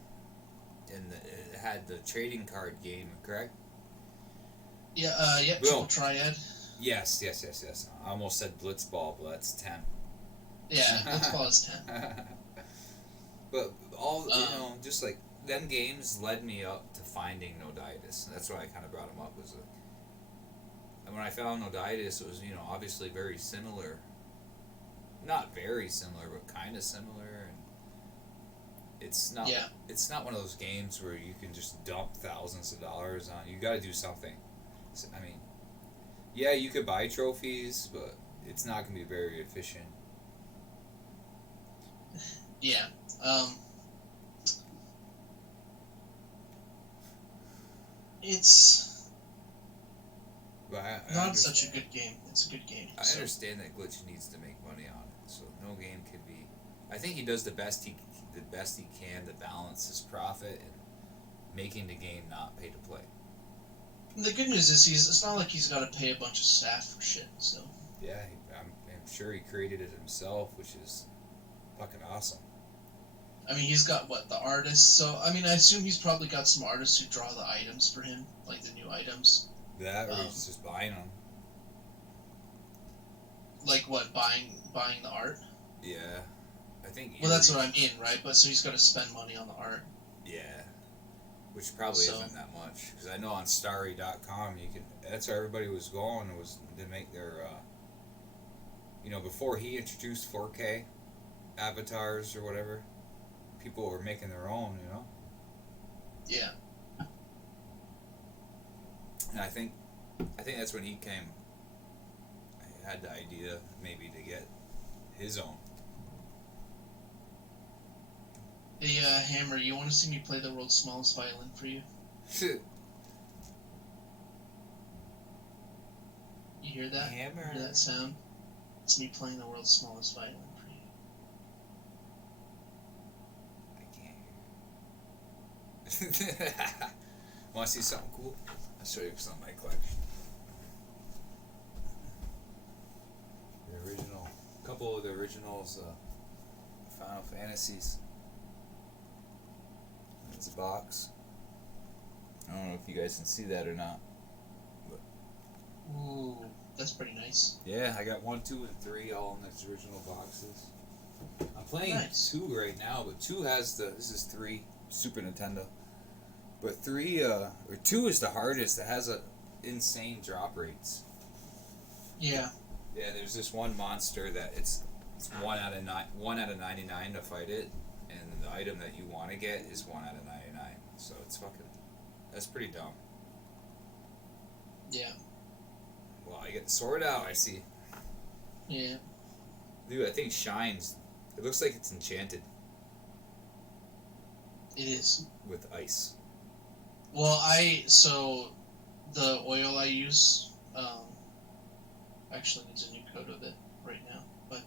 And it had the trading card game, correct? Yeah, Triple Triad. Yes. I almost said Blitzball, but that's 10. Yeah, let's call it 10. But just like them games led me up to finding Noditis. That's why I kind of brought him up. And when I found Noditis, it was obviously very similar. Not very similar, but kind of similar, and it's not. Yeah. It's not one of those games where you can just dump thousands of dollars on. You got to do something. I mean, yeah, you could buy trophies, but it's not going to be very efficient. Yeah. It's But I not understand. such a good game. It's a good game. I understand that Glitch needs to make money on it, so no game can be. I think he does the best he can to balance his profit and making the game not pay to play. The good news is it's not like he's got to pay a bunch of staff for shit. So Yeah, I'm sure he created it himself, which is fucking awesome. I mean, he's got the artists. So I mean, I assume he's probably got some artists who draw the items for him, like the new items. That or he's just buying them. Like what? Buying the art. Yeah, I think. Well, that's what I mean, right? But so he's got to spend money on the art. Yeah, which probably isn't that much, because I know on Starry.com you can. That's where everybody was going, was to make their. Before he introduced 4K avatars or whatever, people were making their own. Yeah. And I think that's when he came. I had the idea maybe to get his own. Hey, Hammer, you want to see me play the world's smallest violin for you? You hear that? Hammer. Hear that sound? It's me playing the world's smallest violin for you. I can't hear. Want to see something cool? I'll show you some of my collection. A couple of the originals, Final Fantasies. It's a box. I don't know if you guys can see that or not. But Ooh, that's pretty nice. yeah, I got 1, 2, and 3 all in those original boxes. I'm playing Nice. 2 right now, but 2 has this is 3, Super Nintendo. But 3, or 2 is the hardest. It has insane drop rates. Yeah. Yeah, there's this one monster that it's 1 out of 99 to fight it, and the item that you want to get is 1 out of 99. So that's pretty dumb. Yeah. Well, I get the sword out. I see. Yeah. Dude, I think shines. It looks like it's enchanted It is. with ice. Well, the oil I use, actually needs a new coat of it right now, but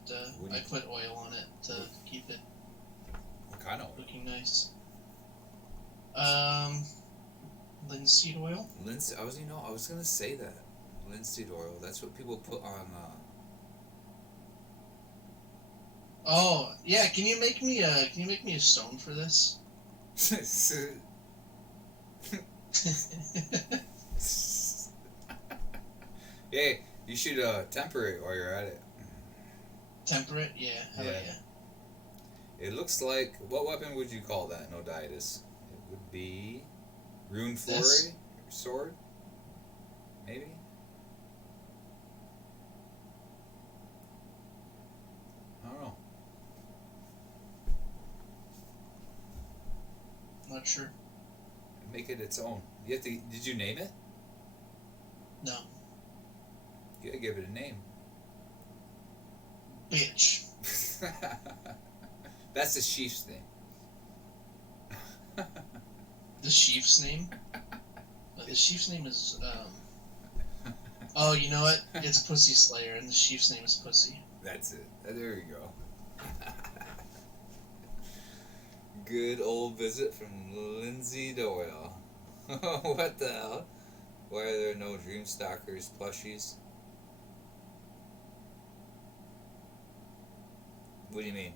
I put oil on it to keep it What kind of oil? looking nice. Linseed oil. I was gonna say that. Linseed oil. That's what people put on. Oh yeah, can you make me a stone for this? Hey, you should temper it while you're at it. Temper it? Yeah, hell Yeah. yeah. It looks like, what weapon would you call that, Noditis? It would be Rune Flurry This? sword, maybe. I don't know. Not sure. Make it its own. You have to. Did you name it? No. You gotta give it a name. Bitch. That's the chief's name. The chief's name? The chief's name is oh, you know what? It's Pussy Slayer, and the chief's name is Pussy. That's it. There you go. Good old visit from Lindsay Doyle. What the hell? Why are there no Dreamstalkers plushies? What do you mean?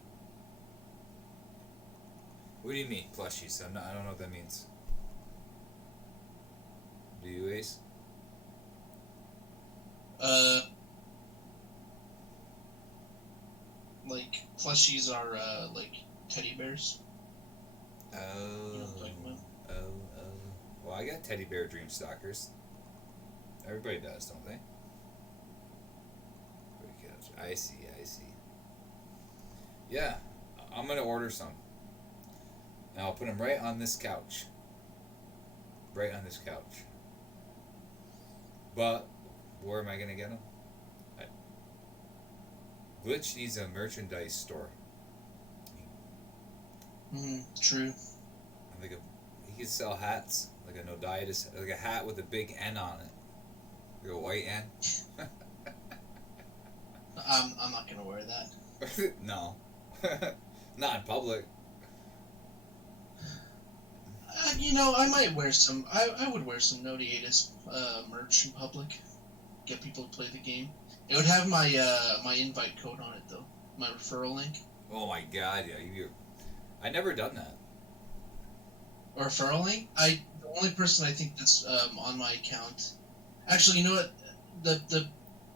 What do you mean plushies? I don't know what that means. Do you, Ace? Like plushies are like teddy bears. Oh. You know what I'm talking about? Oh. Well, I got teddy bear dream stalkers. Everybody does, don't they? I see. Yeah, I'm gonna order some. And I'll put them right on this couch. Right on this couch. But where am I gonna get them? Glitch needs a merchandise store. True. Like he could sell hats, like a Noditis, like a hat with a big N on it, like a white N. I'm not gonna wear that. No, not in public. I might wear some. I would wear some Nodiatus merch in public. Get people to play the game. It would have my my invite code on it though. My referral link. Oh my god, yeah, I never done that. Or referral link. The only person I think that's on my account. Actually, you know what?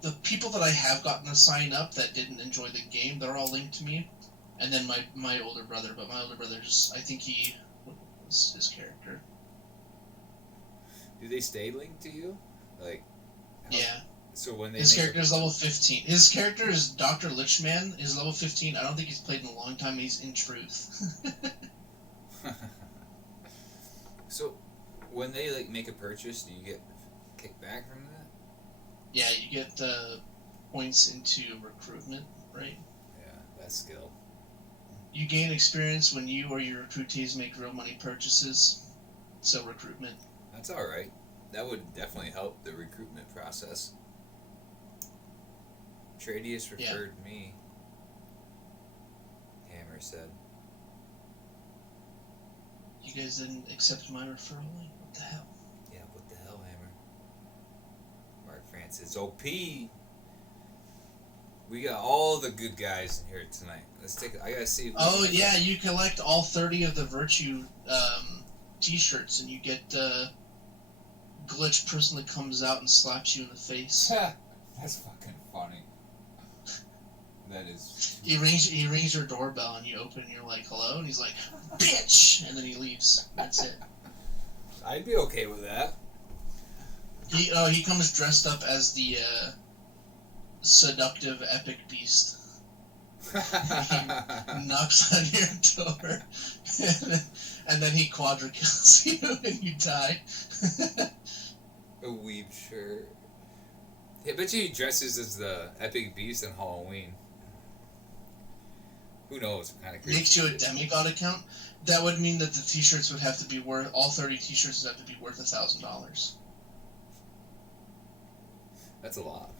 The people that I have gotten to sign up that didn't enjoy the game, they're all linked to me. And then my older brother, but my older brother I think he was his character. Do they stay linked to you? Like, yeah. So when they his character is level 15. His character is Dr. Lichman. Is level 15. I don't think he's played in a long time. He's in truth. So, when they like make a purchase, do you get kickback from that? Yeah, you get points into recruitment, right? Yeah, that's skill. You gain experience when you or your recruitees make real money purchases. So recruitment. That's all right. That would definitely help the recruitment process. Tradius referred me. Hammer said. You guys didn't accept my referral link? What the hell? Yeah, what the hell, Hammer? Mark Francis. OP! We got all the good guys in here tonight. Let's take. I gotta see. Oh yeah, you collect all 30 of the Virtue T-shirts, and you get Glitch personally comes out and slaps you in the face. That's fucking funny. That is. He rings your doorbell, and you open, and you're like, "Hello," and he's like, "Bitch," and then he leaves. That's it. I'd be okay with that. He comes dressed up as the seductive epic beast. He knocks on your door, and then he quadra-kills you, and you die. A weeb shirt. I bet you he dresses as the epic beast on Halloween. Who knows what kind of crazy Makes you a shit. demigod account. That would mean that the T-shirts would have to be worth all 30 T-shirts would have to be worth $1,000. That's a lot.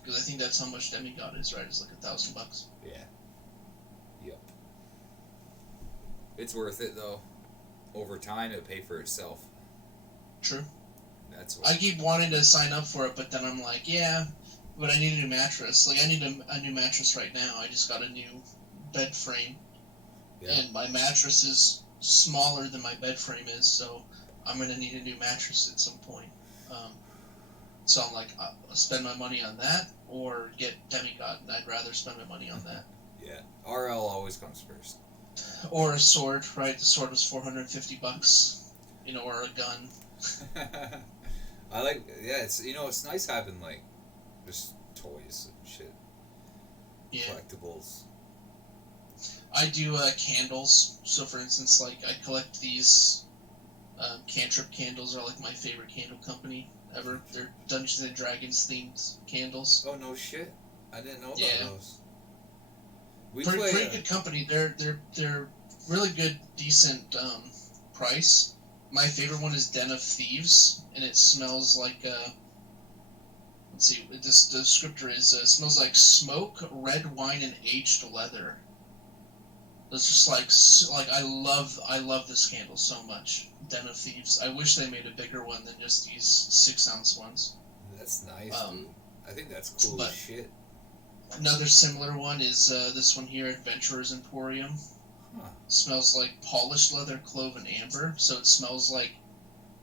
Because I think that's how much demigod is, right? It's like $1,000. Yeah. Yep. It's worth it though. Over time, it'll pay for itself. True. That's what. I keep wanting to sign up for it, but then I'm like, yeah, but I need a new mattress. Like, I need a new mattress right now. I just got a new bed frame. Yeah. And my mattress is smaller than my bed frame is, so I'm going to need a new mattress at some point. So I'm like, I'll spend my money on that or get demigod, and I'd rather spend my money on that. Yeah. RL always comes first. Or a sword, right? The sword was $450, or a gun. I like, yeah, it's nice having, like, just toys and shit. Yeah. Collectibles. I do candles. So, for instance, like, I collect these cantrip candles are, like, my favorite candle company ever. They're Dungeons and Dragons themed candles. Oh, no shit. I didn't know about those. We Pretty play, good company. They're really good, decent price. My favorite one is Den of Thieves, and it smells like let's see, this the descriptor is smells like smoke, red wine, and aged leather. It's just like I love this candle so much. Den of Thieves. I wish they made a bigger one than just these 6-ounce ones. That's nice, dude. I think that's cool as shit. Another similar one is this one here, Adventurer's Emporium. Huh. Smells like polished leather, clove, and amber. So it smells like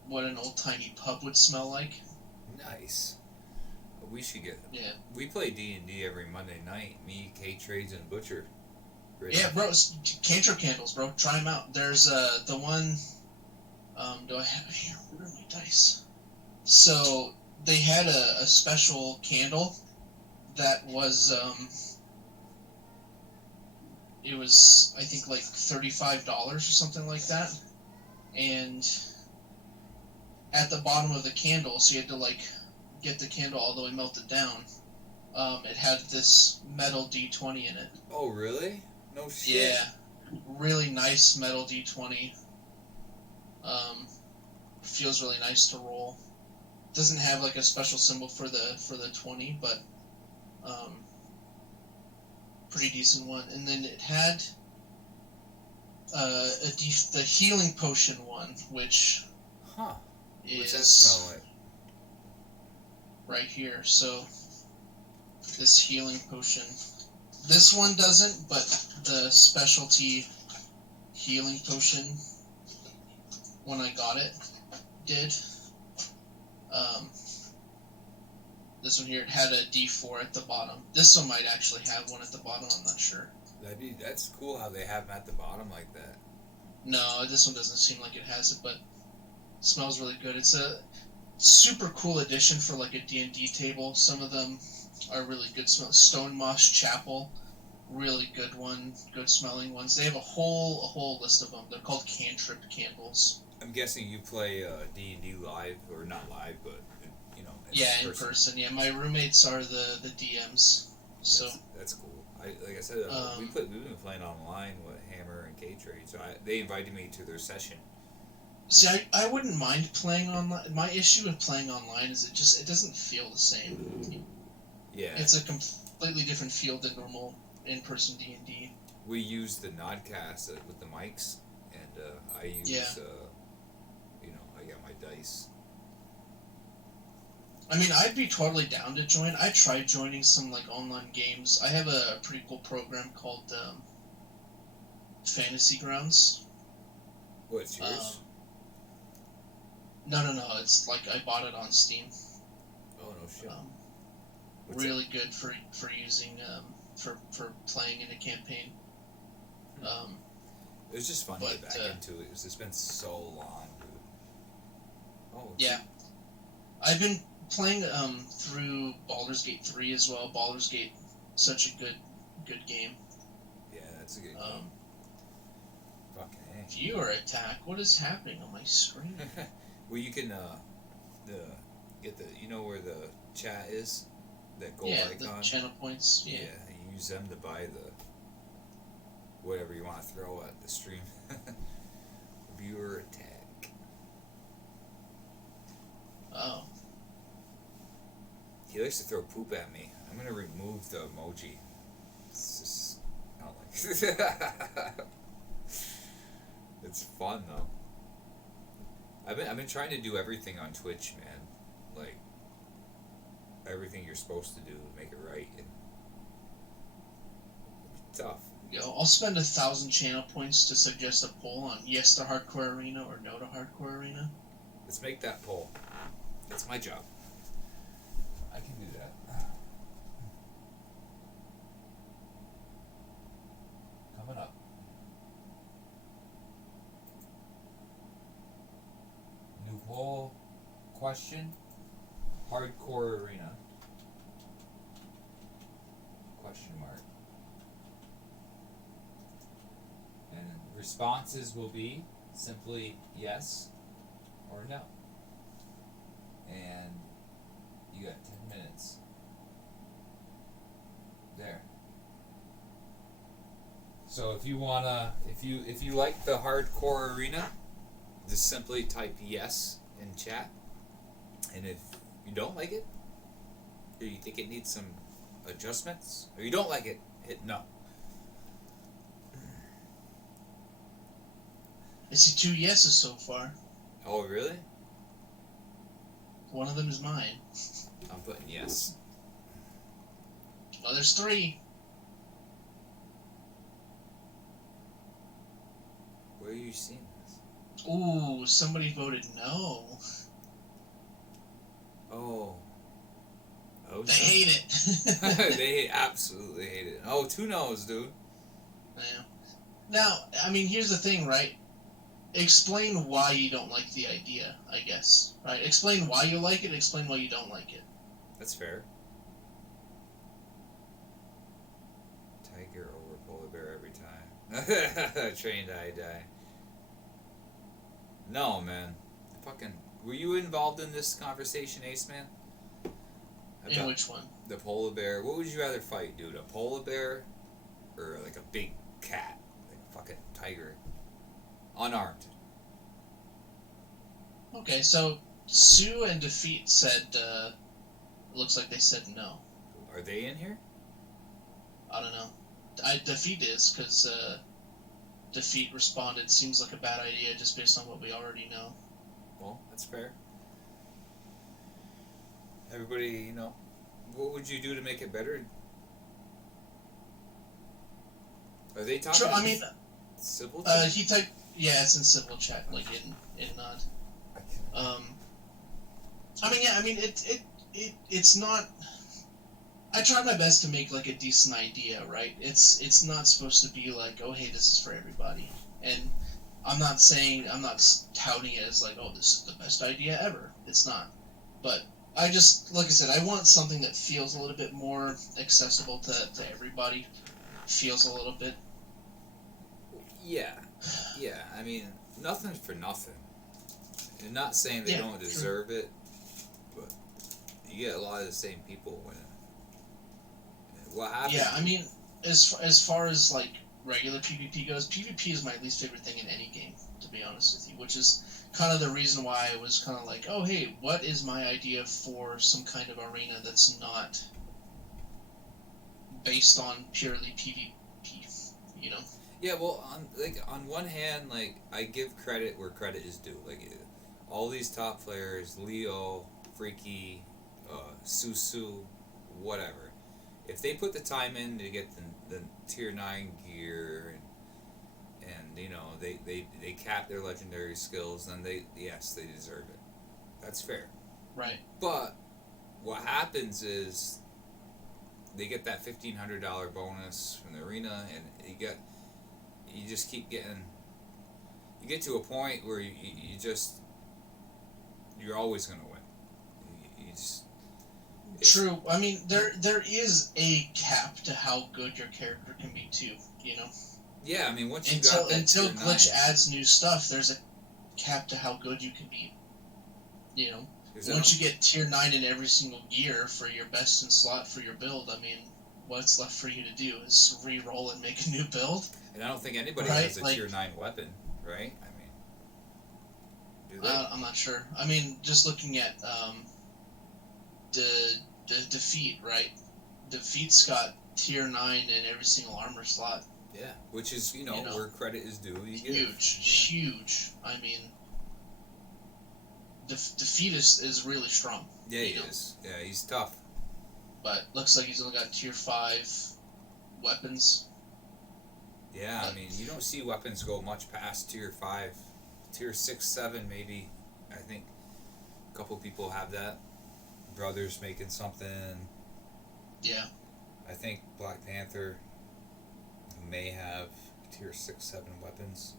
what an old-timey pub would smell like. Nice. We should get. Yeah. We play D&D every Monday night. Me, K Trades, and Butcher. Right Yeah, now. bro. Cantrip candles, bro. Try them out. There's the one. Do I have here? Where are my dice? So they had a special candle that was it was I think like $35 or something like that, and at the bottom of the candle, so you had to like get the candle all the way melted down. It had this metal D20 in it. Oh, really? No shit. Yeah, really nice metal D20. Feels really nice to roll. Doesn't have like a special symbol for the 20, but pretty decent one. And then it had the healing potion one, which Huh. What's that is smell like? right here. So this healing potion. This one doesn't, but the specialty healing potion, when I got it, did. This one here, it had a D4 at the bottom. This one might actually have one at the bottom, I'm not sure. That's cool how they have them at the bottom like that. No, this one doesn't seem like it has it, but it smells really good. It's a super cool addition for like a D&D table. Some of them are really good smelling. Stone Moss Chapel, really good one, good smelling ones. They have a whole list of them. They're called cantrip candles. I'm guessing you play D&D live, or not live, but you know. In person. Yeah, my roommates are the DMs. So that's cool. Like I said, we've been playing online with Hammer and K Trade, so they invited me to their session. See, I wouldn't mind playing online. My issue with playing online is it doesn't feel the same. Yeah. It's a completely different feel than normal in-person D&D. We use the NodCast with the mics, and I use, I got my dice. I mean, I'd be totally down to join. I tried joining some like online games. I have a pretty cool program called Fantasy Grounds. What's yours? No. It's like I bought it on Steam. Oh no shit. Really good for using for playing in a campaign. It was just fun to get back into it. It's been so long, dude. Oh. Yeah. I've been playing through Baldur's Gate 3 as well. Baldur's Gate, such a good game. Yeah, that's a good game. Fucking A. Viewer attack. What is happening on my screen? Well, you can get the where the chat is, that gold icon. The channel points. Yeah, you use them to buy the whatever you want to throw at the stream. Viewer attack. Oh. He likes to throw poop at me. I'm gonna remove the emoji. It's just, I don't like it. It's fun though. I've been trying to do everything on Twitch, man. Like everything you're supposed to do to make it right, and it's tough. I'll spend 1,000 channel points to suggest a poll on yes to Hardcore Arena or no to Hardcore Arena. Let's make that poll. That's my job. I can do that. Coming up. New poll question. Hardcore Arena. Question mark. And responses will be simply yes or no. And you got 10 minutes. There. So if you wanna, if you like the Hardcore Arena, just simply type yes in chat. And if you don't like it, or you think it needs some adjustments, or you don't like it, hit no. I see 2 yeses so far. Oh, really? One of them is mine. I'm putting yes. Oh, there's 3. Where are you seeing this? Ooh, somebody voted no. Oh. Told They you. hate it. They absolutely hate it. Oh, 2-0, dude. Yeah. Now, I mean, here's the thing, right? Explain why you don't like the idea, I guess. Right? Explain why you like it, explain why you don't like it. That's fair. Tiger over polar bear every time. Trained die. No, man. Fucking. Were you involved in this conversation, ACEMAN? In which one? The polar bear. What would you rather fight, dude? A polar bear or like a big cat? Like a fucking tiger. Unarmed. Okay, so Sue and Defeat said, looks like they said no. Are they in here? I don't know. Defeat is, because Defeat responded, seems like a bad idea just based on what we already know. Well, that's fair. Everybody, you know, what would you do to make it better? Are they talking? Sure, I mean, civil chat? he typed, yeah, it's in civil chat, like in Nod. I mean, yeah, I mean, it's not. I try my best to make like a decent idea, right? It's not supposed to be like, oh, hey, this is for everybody, and I'm not touting it as like, oh, this is the best idea ever. It's not, but I just, like I said, I want something that feels a little bit more accessible to everybody. Feels a little bit. Yeah. I mean, nothing's for nothing. And not saying they don't deserve it, but you get a lot of the same people winning. What happens? Yeah, I mean, as far as like regular PvP goes, PvP is my least favorite thing in any game, to be honest with you, which is kind of the reason why I was kind of like, oh, hey, what is my idea for some kind of arena that's not based on purely PvP, you know? Yeah, well, on one hand, like, I give credit where credit is due. Like, all these top players, Leo, Freaky, Susu, whatever, if they put the time in to get the tier 9 gear and you know, they cap their legendary skills, then they deserve it. That's fair. Right. But what happens is they get that $1,500 bonus from the arena, and you just keep getting. You get to a point where you're always gonna win. You just. True. I mean, there is a cap to how good your character can be too. You know. Yeah, I mean, once you until got that until tier Glitch 9, adds new stuff, there's a cap to how good you can be. You know, once you get tier 9 in every single gear for your best in slot for your build, I mean, what's left for you to do is re-roll and make a new build. And I don't think anybody has a tier 9 weapon, right? I mean, do they? I'm not sure. I mean, just looking at the Defeat, right? Defeat's got tier 9 in every single armor slot. Yeah, which is, you know, where credit is due. Huge. I mean, Defeat is really strong. Yeah, he is. Yeah, he's tough. But looks like he's only got tier 5 weapons. Yeah, I mean, you don't see weapons go much past tier 5. Tier 6, 7, maybe. I think a couple people have that. Brothers making something. Yeah. I think Black Panther may have tier 6, 7 weapons.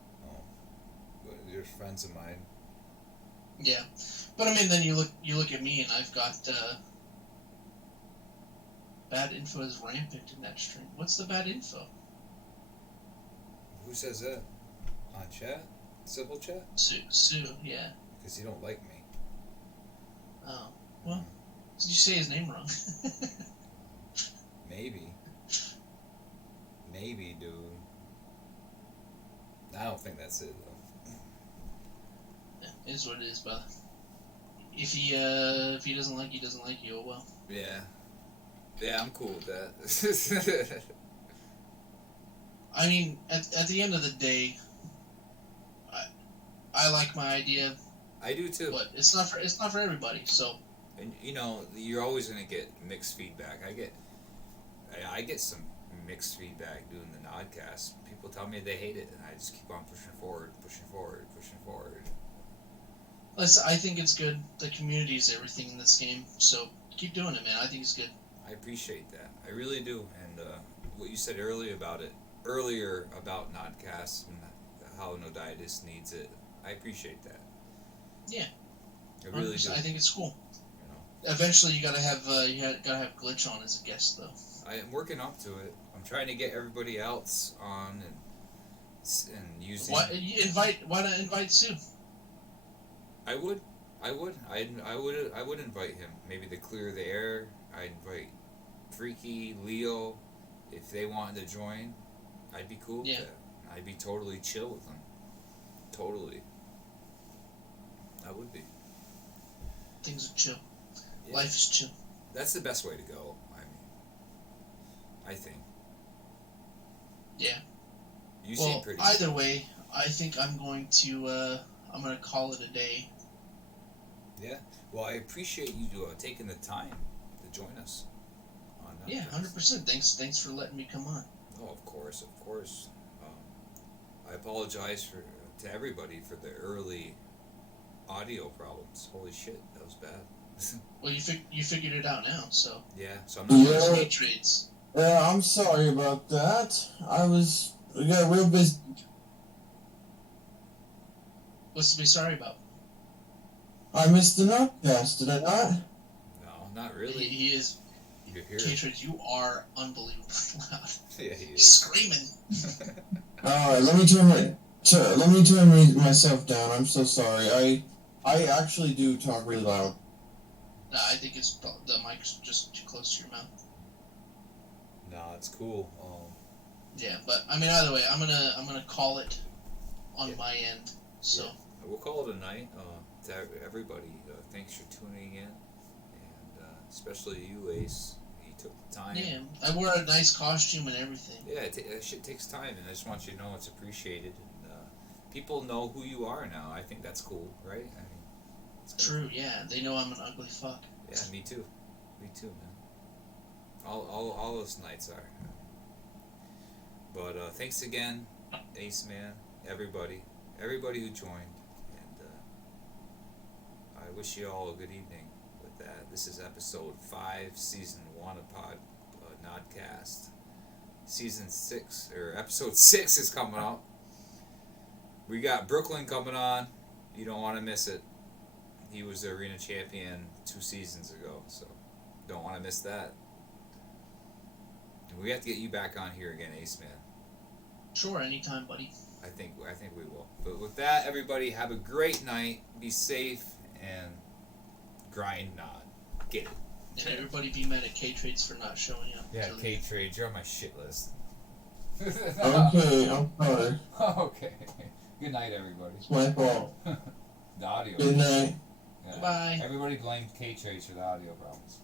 But there's friends of mine. Yeah, but I mean, then you look at me, and I've got bad info is rampant in that stream. What's the bad info? Who says that? On chat? Civil chat? Sue, yeah. Because you don't like me. Oh, well, did you say his name wrong? Maybe, dude. I don't think that's it, though. Yeah, it is what it is, but if he doesn't like you, doesn't like you, oh well. Yeah, I'm cool with that. I mean, at the end of the day, I like my idea. I do too. But it's not for everybody, so. And you know, you're always gonna get mixed feedback. I get some mixed feedback doing the NodCast. People tell me they hate it, and I just keep on pushing forward. Listen, I think it's good. The community is everything in this game, so keep doing it, man. I think it's good. I appreciate that. I really do. And what you said earlier about NodCast and how Noditis needs it, I appreciate that. Yeah. I really do. I think it's cool. You know, Eventually, you gotta have Glitch on as a guest, though. I am working up to it. I'm trying to get everybody else on and using. Why not invite Sue? I would invite him. Maybe to clear the air. I'd invite Freaky, Leo, if they wanted to join. I'd be cool with that. I'd be totally chill with them. Totally. I would be. Things are chill. Yeah. Life is chill. That's the best way to go. I mean, I think. Yeah. You seem pretty. Either way, I think I'm going to call it a day. Yeah. Well, I appreciate you taking the time to join us on that. Yeah, 100%. Thanks for letting me come on. Oh, of course. I apologize to everybody for the early audio problems. Holy shit, that was bad. Well, you figured it out now, so. Yeah, so I'm not. Yeah. Trades. Yeah, I'm sorry about that. We got real busy. What's to be sorry about? I missed the NodCast, did I not? No, not really. He is. You're here. K-Trades, you are unbelievably loud. Yeah, he He's is. screaming. Alright, let me turn myself down. I'm so sorry. I actually do talk really loud. No, I think it's the mic's just too close to your mouth. Nah, it's cool. Yeah, but I mean, either way, I'm gonna call it on my end. So. Yeah. We'll call it a night. To everybody, thanks for tuning in, and especially you, Ace. You took the time. Yeah, I wore a nice costume and everything. Yeah, that shit takes time, and I just want you to know it's appreciated. And people know who you are now. I think that's cool, right? I mean, it's True. Yeah, they know I'm an ugly fuck. Yeah, me too. Me too, man. All those nights are. But thanks again, ACEMAN, everybody who joined, and I wish you all a good evening with that. This is episode 5, season 1 of NodCast. Season 6, or episode 6 is coming up. We got Brooklyn coming on. You don't want to miss it. He was the arena champion 2 seasons ago, so don't want to miss that. And we have to get you back on here again, ACEMAN. Sure, anytime, buddy. I think we will. But with that, everybody, have a great night. Be safe and grind Nod. Get it. And everybody be mad at K-Trades for not showing up. Yeah, K-Trade, you're on my shit list. Okay, I'm sorry. Okay. Good night, everybody. It's my fault. The audio. Good night. Yeah. Bye. Everybody blamed K-Trades for the audio problems.